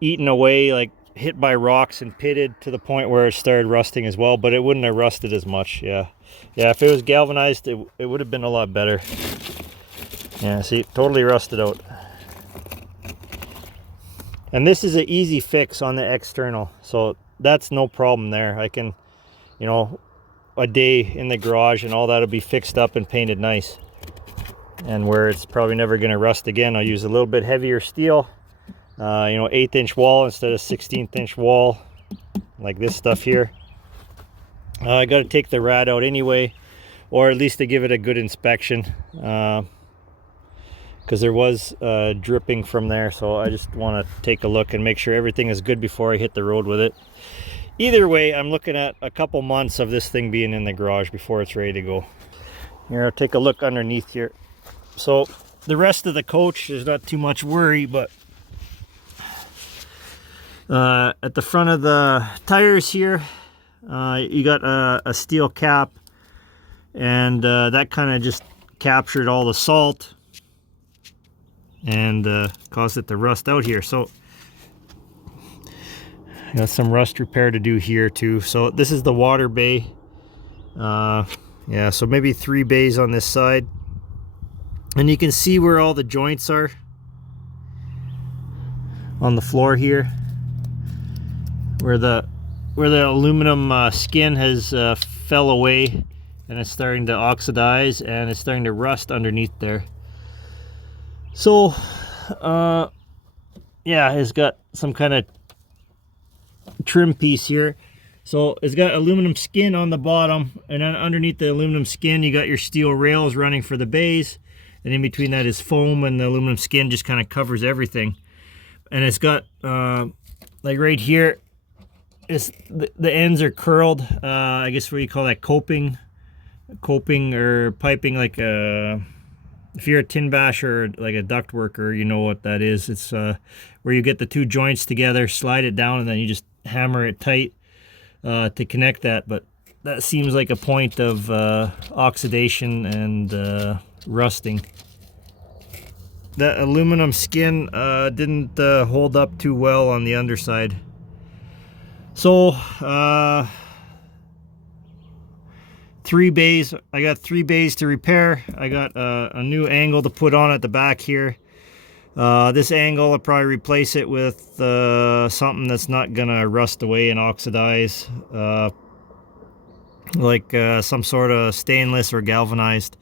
eaten away, like hit by rocks and pitted to the point where it started rusting as well, but it wouldn't have rusted as much. Yeah, if it was galvanized, it would have been a lot better. Yeah, see, totally rusted out. And this is an easy fix on the external, so that's no problem there. I can, you know, a day in the garage and all that'll be fixed up and painted nice. And where it's probably never going to rust again, I'll use a little bit heavier steel, you know, 1/8 inch wall instead of 1/16 inch wall, like this stuff here. I got to take the rad out anyway, or at least to give it a good inspection, because there was dripping from there. So I just want to take a look and make sure everything is good before I hit the road with it. Either way, I'm looking at a couple months of this thing being in the garage before it's ready to go. Here, I'll take a look underneath here. So the rest of the coach, there's not too much worry, but at the front of the tires here, you got a steel cap and that kind of just captured all the salt and caused it to rust out here. So got some rust repair to do here too. So this is the water bay. Yeah, so maybe 3 bays on this side, and you can see where all the joints are on the floor here, where the aluminum skin has fell away and it's starting to oxidize and it's starting to rust underneath there. So yeah, it's got some kind of trim piece here. So it's got aluminum skin on the bottom, and then underneath the aluminum skin you got your steel rails running for the bays, and in between that is foam, and the aluminum skin just kind of covers everything. And it's got like right here, it's the ends are curled. I guess what you call that, coping or piping, like if you're a tin basher or like a duct worker, you know what that is. It's where you get the 2 joints together, slide it down, and then you just hammer it tight to connect that. But that seems like a point of oxidation and rusting. That aluminum skin didn't hold up too well on the underside. So 3 bays. I got 3 bays to repair. I got a new angle to put on at the back here. This angle, I'll probably replace it with something that's not gonna rust away and oxidize, like some sort of stainless or galvanized,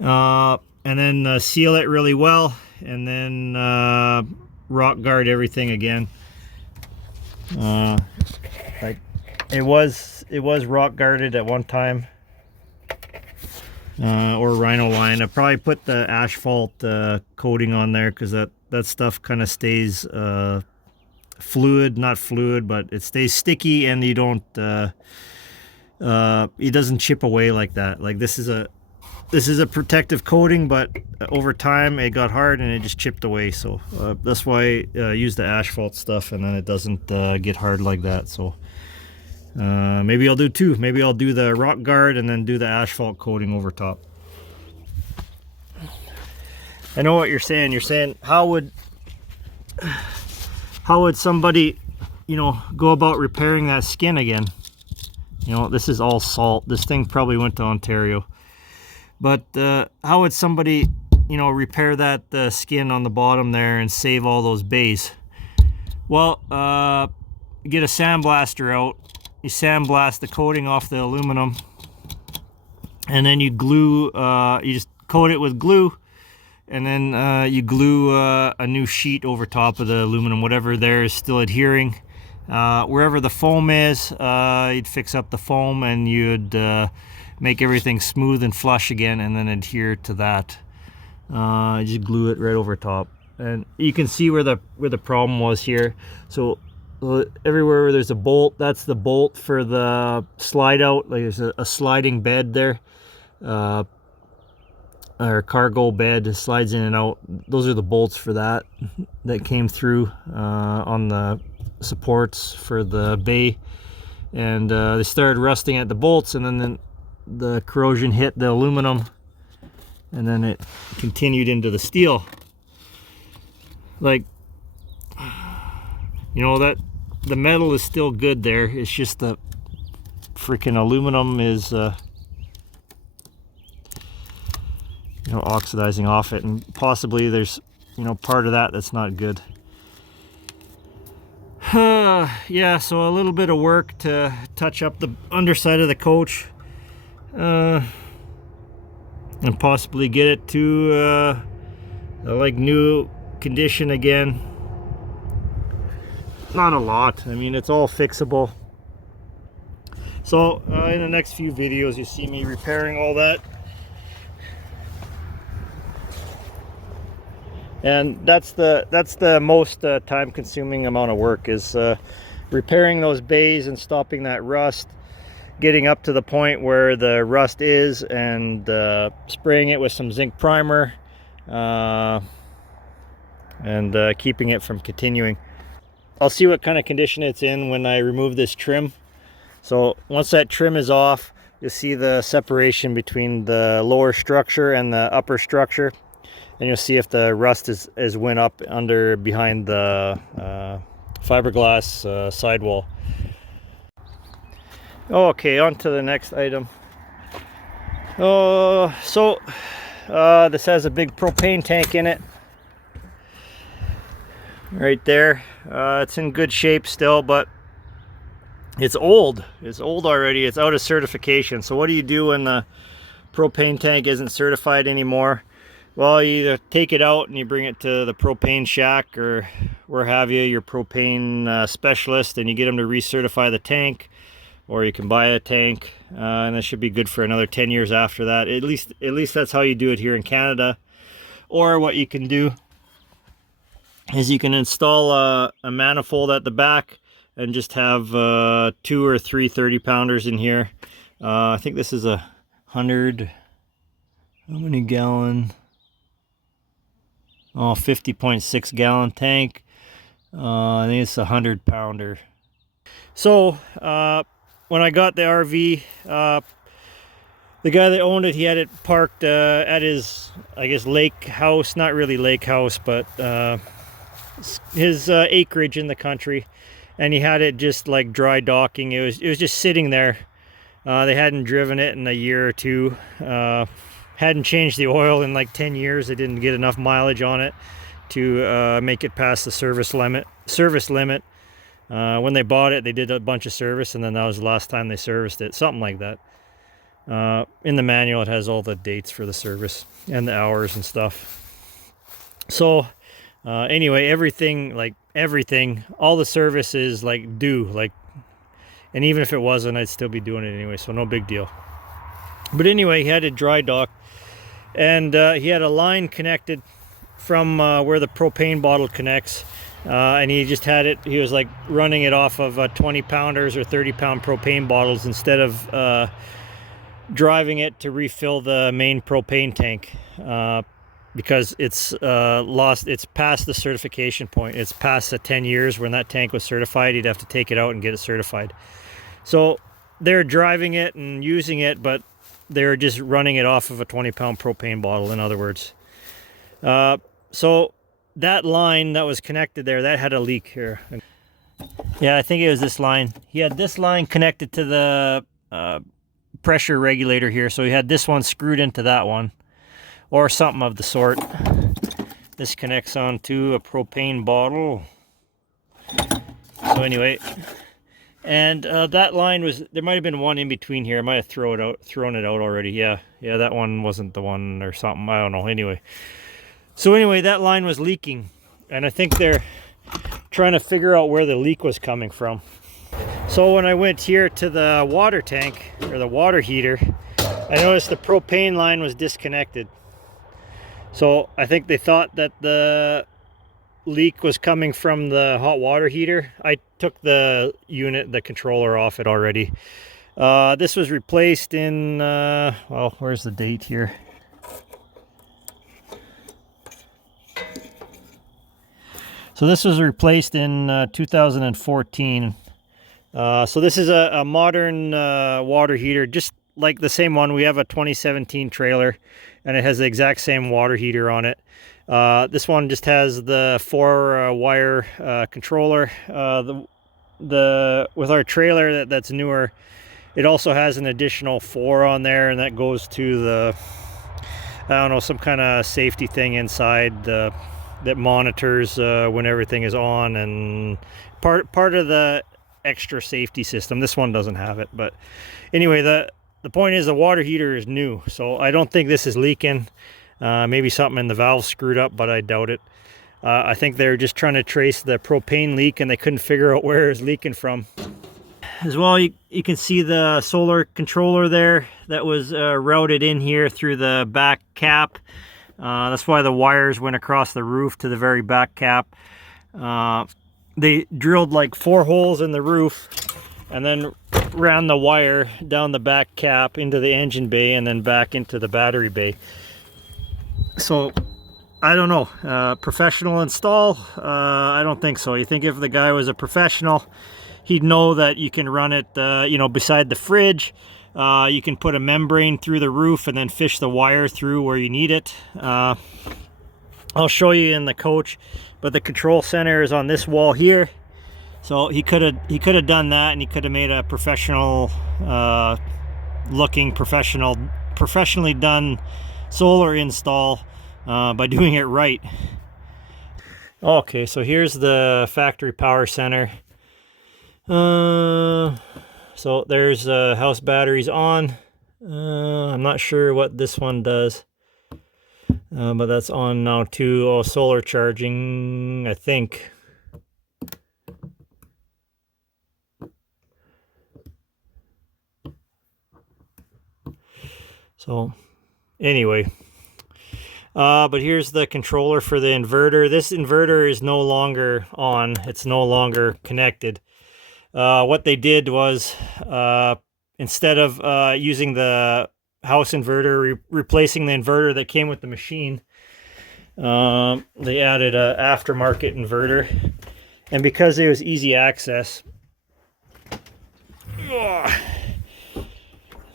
and then seal it really well, and then rock guard everything again. Like it was rock guarded at one time, or rhino line. I probably put the asphalt coating on there because that stuff kind of stays fluid, not fluid, but it stays sticky, and you don't it doesn't chip away like that. Like this is a protective coating, but over time it got hard and it just chipped away. So that's why I use the asphalt stuff, and then it doesn't get hard like that. So maybe I'll do 2. Maybe I'll do the rock guard and then do the asphalt coating over top. I know what you're saying. You're saying, how would somebody, you know, go about repairing that skin again? You know, this is all salt. This thing probably went to Ontario. But how would somebody, you know, repair that skin on the bottom there and save all those bays? Well, get a sandblaster out. You sandblast the coating off the aluminum, and then you glue, you just coat it with glue, and then you glue a new sheet over top of the aluminum, whatever there is still adhering. Wherever the foam is, you'd fix up the foam, and you'd make everything smooth and flush again, and then adhere to that. Just glue it right over top, and you can see where the problem was here. So everywhere where there's a bolt, that's the bolt for the slide out. Like there's a sliding bed there, or cargo bed, slides in and out. Those are the bolts for that came through on the supports for the bay, and they started rusting at the bolts, and then the corrosion hit the aluminum, and then it continued into the steel. Like, you know, that the metal is still good there. It's just the freaking aluminum is you know, oxidizing off it, and possibly there's, you know, part of that that's not good. Yeah, so a little bit of work to touch up the underside of the coach, and possibly get it to like new condition again. Not a lot. I mean, it's all fixable. So in the next few videos you see me repairing all that, and that's the most time consuming amount of work, is repairing those bays and stopping that rust, getting up to the point where the rust is, and spraying it with some zinc primer, and keeping it from continuing. I'll see what kind of condition it's in when I remove this trim. So once that trim is off, you'll see the separation between the lower structure and the upper structure, and you'll see if the rust is went up under behind the fiberglass sidewall. Okay, on to the next item. This has a big propane tank in it right there. It's in good shape still, but it's old. It's old already. It's out of certification. So what do you do when the propane tank isn't certified anymore? Well, you either take it out and you bring it to the propane shack or where have you, your propane specialist, and you get them to recertify the tank, or you can buy a tank, and it should be good for another 10 years after that. At least that's how you do it here in Canada. Or what you can do is you can install a manifold at the back and just have 2 or 3 30-pounders in here. I think this is 100, how many gallon? Oh, 50.6 gallon tank. I think it's 100-pounder. So when I got the RV, the guy that owned it, he had it parked at his, I guess, lake house. Not really lake house, but his acreage in the country, and he had it just like dry docking. It was just sitting there. They hadn't driven it in a year or two. Hadn't changed the oil in like 10 years. They didn't get enough mileage on it to make it past the service limit. When they bought it, they did a bunch of service, and then that was the last time they serviced it, something like that. In the manual, it has all the dates for the service and the hours and stuff. So anyway, everything, all the service is like due, and even if it wasn't, I'd still be doing it anyway, so no big deal. But anyway, he had a dry dock, and he had a line connected from where the propane bottle connects, and he just had it, he was like running it off of 20-pounders or 30-pound propane bottles instead of driving it to refill the main propane tank, because it's past the certification point. It's past the 10 years when that tank was certified. He'd have to take it out and get it certified. So they're driving it and using it, but they're just running it off of a 20-pound propane bottle, in other words. So that line that was connected there, that had a leak here. Yeah, I think it was this line. He had this line connected to the pressure regulator here, so he had this one screwed into that one, or something of the sort. This connects onto a propane bottle. So anyway, and that line was, there might have been one in between here. I might have thrown it out already. Yeah, that one wasn't the one or something, I don't know. Anyway, that line was leaking, and I think they're trying to figure out where the leak was coming from. So when I went here to the water tank, or the water heater, I noticed the propane line was disconnected. So I think they thought that the leak was coming from the hot water heater. I took the controller off it already. This was replaced in, well, where's the date here? So this was replaced in 2014. So this is a modern water heater, just like the same one. We have a 2017 trailer, and it has the exact same water heater on it. This one just has the 4-wire controller. With our trailer that's newer, it also has an additional 4 on there, and that goes to the, I don't know, some kind of safety thing inside that monitors when everything is on, and part of the extra safety system. This one doesn't have it, but anyway, the point is the water heater is new, so I don't think this is leaking. Maybe something in the valve screwed up, but I doubt it. I think they're just trying to trace the propane leak, and they couldn't figure out where it's leaking from. As well, you can see the solar controller there that was routed in here through the back cap. That's why the wires went across the roof to the very back cap. They drilled like 4 holes in the roof and then ran the wire down the back cap into the engine bay and then back into the battery bay. So I don't know, professional install? I don't think so. You think if the guy was a professional, he'd know that you can run it, you know, beside the fridge, You can put a membrane through the roof and then fish the wire through where you need it. I'll show you in the coach, but the control center is on this wall here. So he could have done that, and he could have made a professional looking professionally done solar install by doing it right. Okay, so here's the factory power center. So there's house batteries on. I'm not sure what this one does, but that's on now too. Oh, solar charging, I think. So anyway, but here's the controller for the inverter. This inverter is no longer on. It's no longer connected. What they did was, instead of using the house inverter, replacing the inverter that came with the machine, they added a aftermarket inverter. And because it was easy access,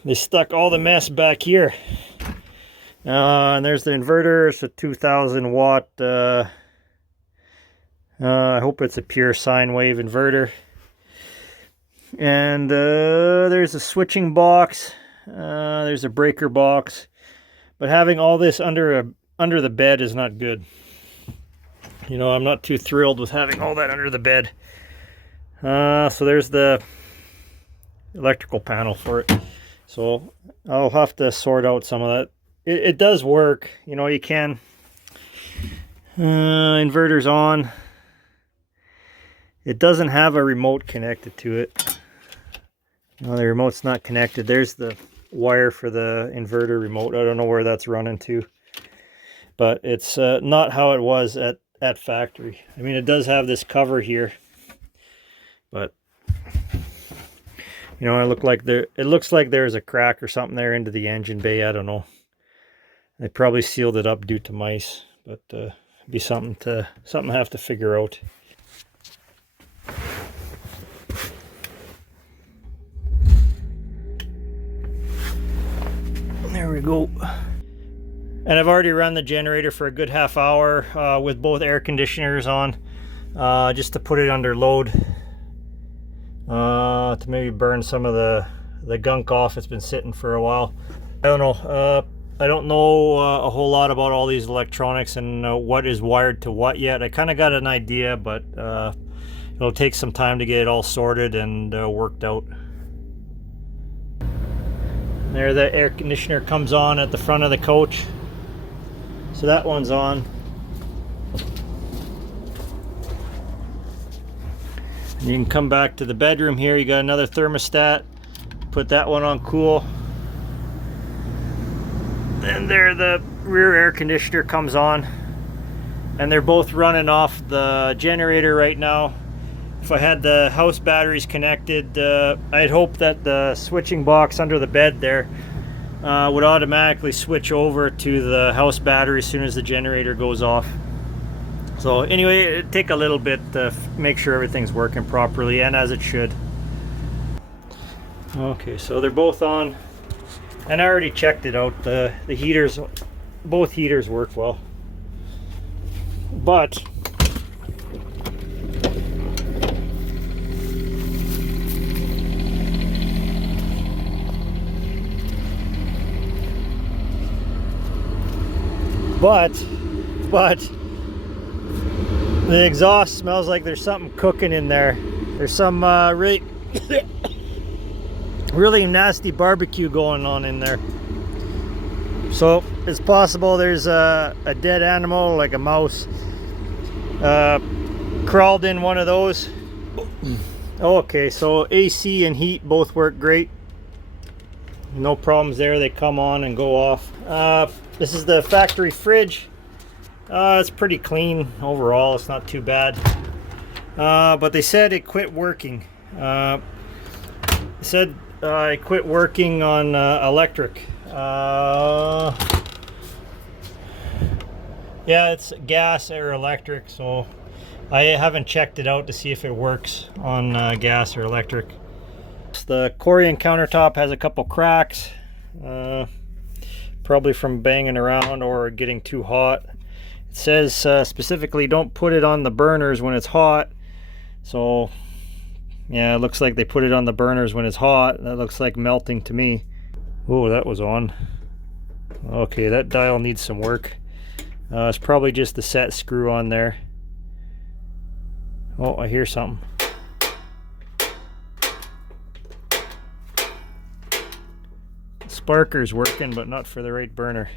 they stuck all the mess back here. And there's the inverter. It's a 2000 watt. I hope it's a pure sine wave inverter. And there's a switching box. There's a breaker box. But having all this under the bed is not good. You know, I'm not too thrilled with having all that under the bed. So there's the electrical panel for it. So I'll have to sort out some of that. It does work. You know, you can. Inverter's on. It doesn't have a remote connected to it. No, the remote's not connected. There's the wire for the inverter remote. I don't know where that's running to. But it's not how it was at factory. I mean, it does have this cover here. But you know, it looks like there's a crack or something there into the engine bay. I don't know. They probably sealed it up due to mice, but it'd be something to have to figure out. There we go. And I've already run the generator for a good half hour with both air conditioners on, just to put it under load, to maybe burn some of the gunk off. It's been sitting for a while. I don't know. I don't know a whole lot about all these electronics and what is wired to what yet. I kind of got an idea, but it'll take some time to get it all sorted and worked out. There, the air conditioner comes on at the front of the coach. So that one's on. And you can come back to the bedroom here. You got another thermostat. Put that one on cool. And there, the rear air conditioner comes on. And they're both running off the generator right now. If I had the house batteries connected, I'd hope that the switching box under the bed there would automatically switch over to the house battery as soon as the generator goes off. So anyway, it'd take a little bit to make sure everything's working properly and as it should. Okay, so they're both on, and I already checked it out. The heaters, both heaters work well, but the exhaust smells like there's something cooking in there. There's some really nasty barbecue going on in there. So it's possible there's a dead animal, like a mouse, crawled in one of those. Okay, so AC and heat both work great. No problems there. They come on and go off. This is the factory fridge. It's pretty clean overall. It's not too bad. But they said it quit working. It said it quit working on electric. Yeah, it's gas or electric, so I haven't checked it out to see if it works on gas or electric. The Corian countertop has a couple cracks, probably from banging around or getting too hot. It says specifically don't put it on the burners when it's hot. So yeah, it looks like they put it on the burners when it's hot. That looks like melting to me. Oh, that was on. Okay, that dial needs some work. It's probably just the set screw on there. Oh, I hear something. Sparker's working, but not for the right burner.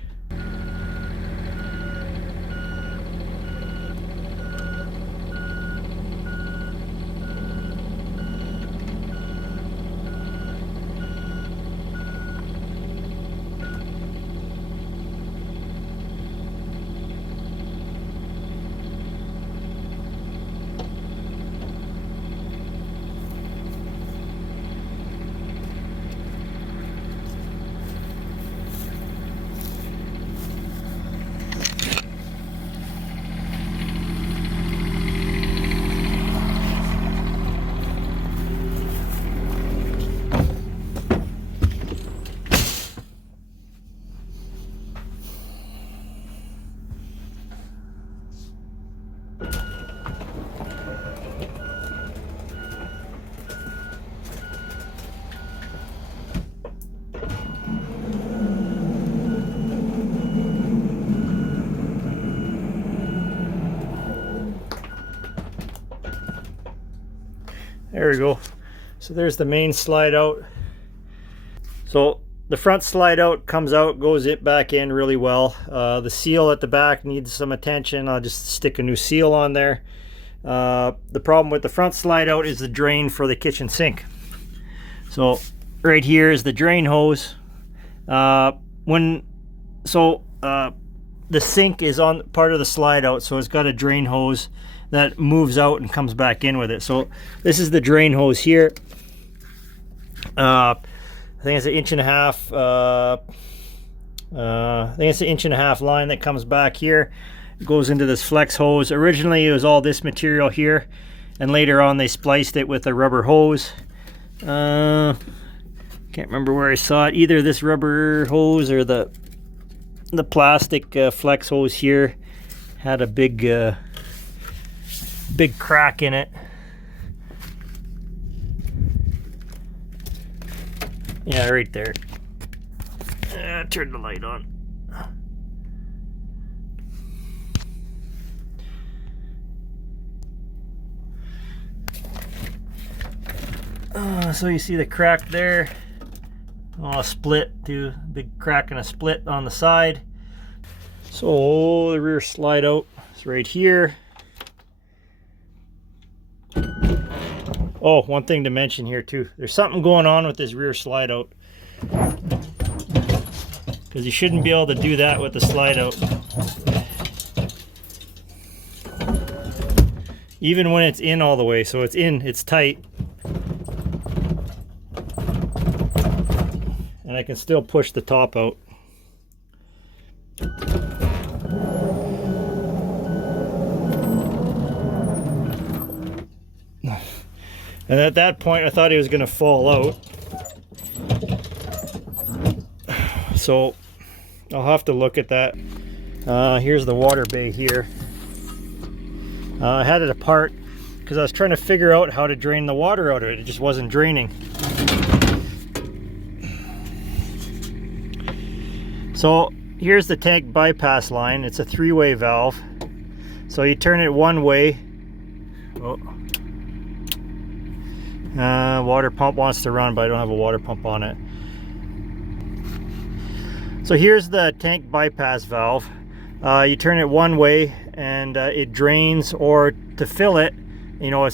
There we go. So there's the main slide out. So the front slide out comes out, goes it back in really well. The seal at the back needs some attention. I'll just stick a new seal on there. The problem with the front slide out is the drain for the kitchen sink. So right here is the drain hose. The sink is on part of the slide out, so it's got a drain hose that moves out and comes back in with it. So this is the drain hose here. I think it's an inch and a half. I think it's an inch and a half line that comes back here. It goes into this flex hose. Originally it was all this material here, and later on they spliced it with a rubber hose. Can't remember where I saw it. Either this rubber hose or the plastic flex hose here had a big crack in it. Yeah, right there. Turn the light on. So you see the crack there. A split, too. Big crack and a split on the side. So the rear slide out is right here. Oh, one thing to mention here too. There's something going on with this rear slide out, because you shouldn't be able to do that with the slide out. Even when it's in all the way, so it's in, it's tight. And I can still push the top out. And at that point, I thought he was going to fall out. So I'll have to look at that. Here's the water bay here. I had it apart because I was trying to figure out how to drain the water out of it. It just wasn't draining. So here's the tank bypass line. It's a three-way valve. So you turn it one way. Oh. Water pump wants to run, but I don't have a water pump on it. So here's the tank bypass valve. You turn it one way and it drains, or to fill it, you know,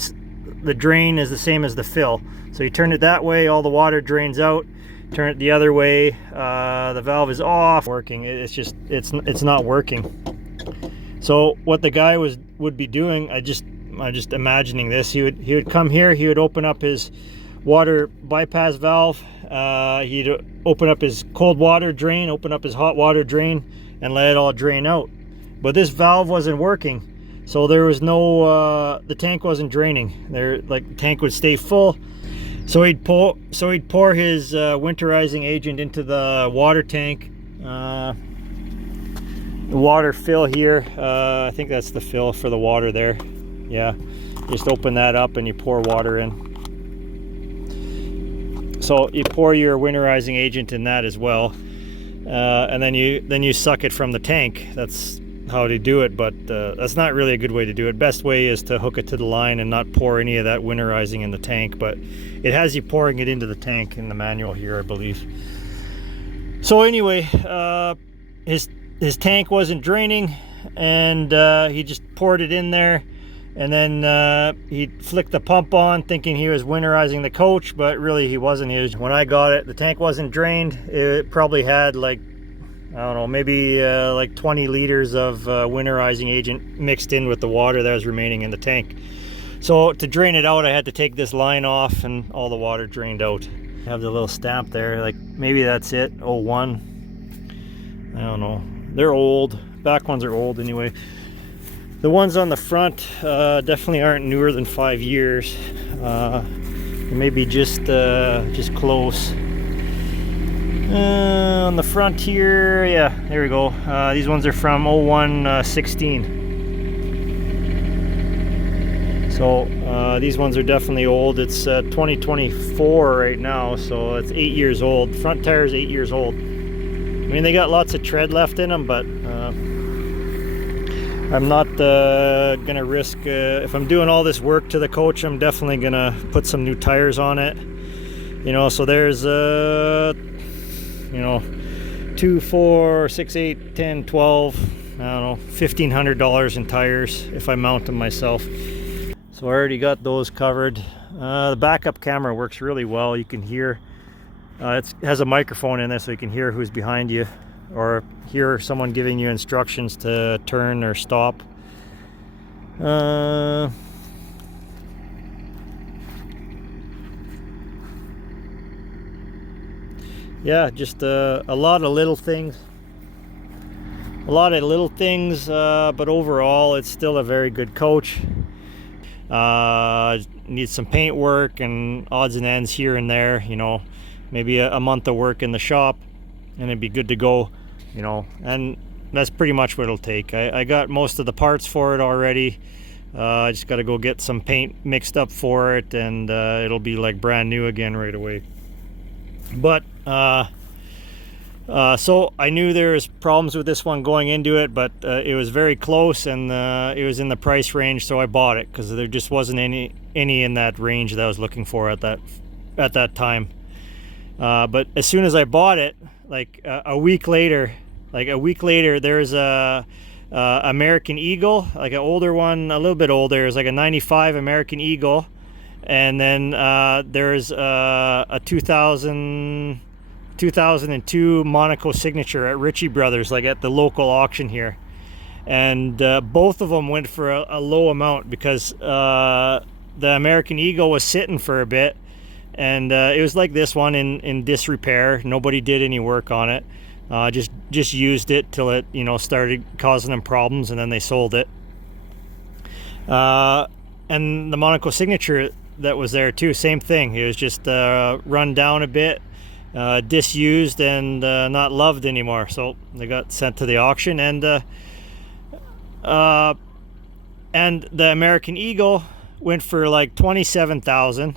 the drain is the same as the fill. So you turn it that way, all the water drains out. Turn it the other way, the valve is off. Working. It's just it's not working. So what the guy would be doing, I'm just imagining this. He would come here. He would open up his water bypass valve. He'd open up his cold water drain, open up his hot water drain, and let it all drain out. But this valve wasn't working, so there was no. The tank wasn't draining. The tank would stay full. So he'd pour his winterizing agent into the water tank. The water fill here, I think that's the fill for the water there. Yeah, just open that up and you pour water in. So you pour your winterizing agent in that as well, and then you suck it from the tank. That's how to do it, but that's not really a good way to do it. Best way is to hook it to the line and not pour any of that winterizing in the tank, but it has you pouring it into the tank in the manual here, I believe. So anyway, his tank wasn't draining, and he just poured it in there, and then he flicked the pump on thinking he was winterizing the coach, but really he wasn't. When I got it, the tank wasn't drained. It probably had like, I don't know, maybe like 20 liters of winterizing agent mixed in with the water that was remaining in the tank. So to drain it out, I had to take this line off, and all the water drained out. I have the little stamp there, like maybe that's it, 01. I don't know. They're old. Back ones are old anyway. The ones on the front definitely aren't newer than 5 years. Maybe just close. On the front here, yeah, there we go. These ones are from 01-16. So these ones are definitely old. It's 2024 right now, so it's 8 years old. Front tire is 8 years old. I mean, they got lots of tread left in them, but I'm not gonna risk, if I'm doing all this work to the coach, I'm definitely gonna put some new tires on it. You know, so there's you know, 2, 4, 6, 8, 10, 12, I don't know, $1,500 in tires if I mount them myself. So I already got those covered. The backup camera works really well. You can hear, it has a microphone in there, so you can hear who's behind you, or hear someone giving you instructions to turn or stop. Yeah, just a lot of little things. But overall it's still a very good coach. Needs some paint work and odds and ends here and there, you know, maybe a month of work in the shop and it'd be good to go, you know, and that's pretty much what it'll take. I got most of the parts for it already. I just got to go get some paint mixed up for it, and it'll be like brand new again right away. But so I knew there was problems with this one going into it, but it was very close, and it was in the price range, so I bought it because there just wasn't any in that range that I was looking for at that time. But as soon as I bought it, like a week later, there's a American Eagle, like an older one, a little bit older. It's like a 95 American Eagle, and then there's a 2002 Monaco Signature at Ritchie Brothers, like at the local auction here, and both of them went for a low amount because the American Eagle was sitting for a bit, and it was like this one in disrepair. Nobody did any work on it. Just used it till it, you know, started causing them problems, and then they sold it. And the Monaco Signature that was there too, same thing. It was just run down a bit, disused, and not loved anymore. So they got sent to the auction, and the American Eagle went for like $27,000,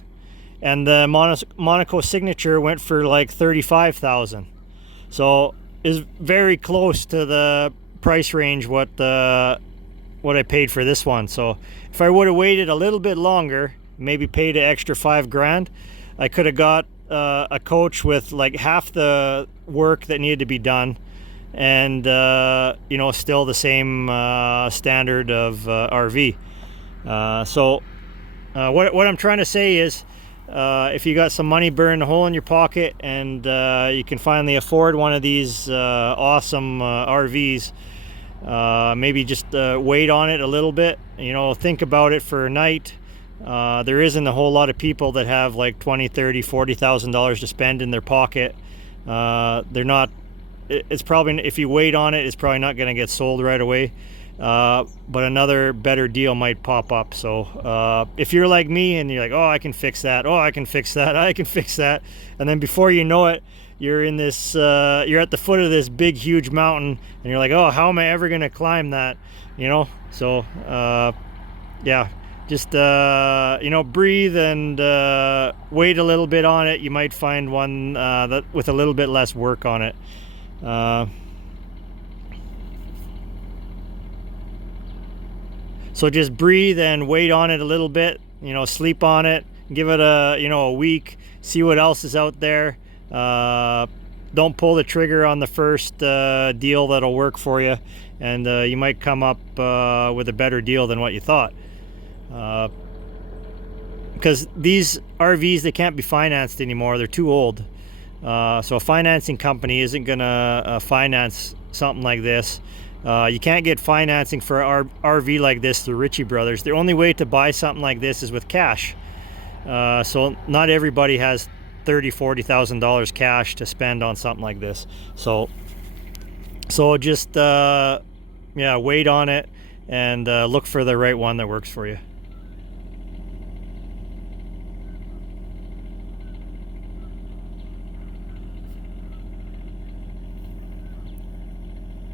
and the Monaco Signature went for like $35,000. So is very close to the price range what I paid for this one. So if I would have waited a little bit longer, maybe paid an extra $5,000, I could have got a coach with like half the work that needed to be done, and you know, still the same standard of RV. So what I'm trying to say is, if you got some money burning a hole in your pocket, and you can finally afford one of these awesome RVs, maybe just wait on it a little bit, you know, think about it for a night. There isn't a whole lot of people that have like $20,000, $30,000, $40,000 to spend in their pocket. It's probably, if you wait on it, it's probably not going to get sold right away. but another better deal might pop up. So if you're like me and you're like, oh, I can fix that, oh, I can fix that, I can fix that, and then before you know it, you're in this you're at the foot of this big huge mountain, and you're like, oh, how am I ever gonna climb that, you know? So yeah, just you know, breathe and wait a little bit on it. You might find one that with a little bit less work on it. So just breathe and wait on it a little bit, you know, sleep on it, give it a, you know, a week, see what else is out there. Don't pull the trigger on the first deal that'll work for you, and you might come up with a better deal than what you thought. Because these RVs, they can't be financed anymore, they're too old. So a financing company isn't gonna finance something like this. You can't get financing for an RV like this through Ritchie Brothers. The only way to buy something like this is with cash. So not everybody has $30,000-$40,000 cash to spend on something like this. So just yeah, wait on it and look for the right one that works for you.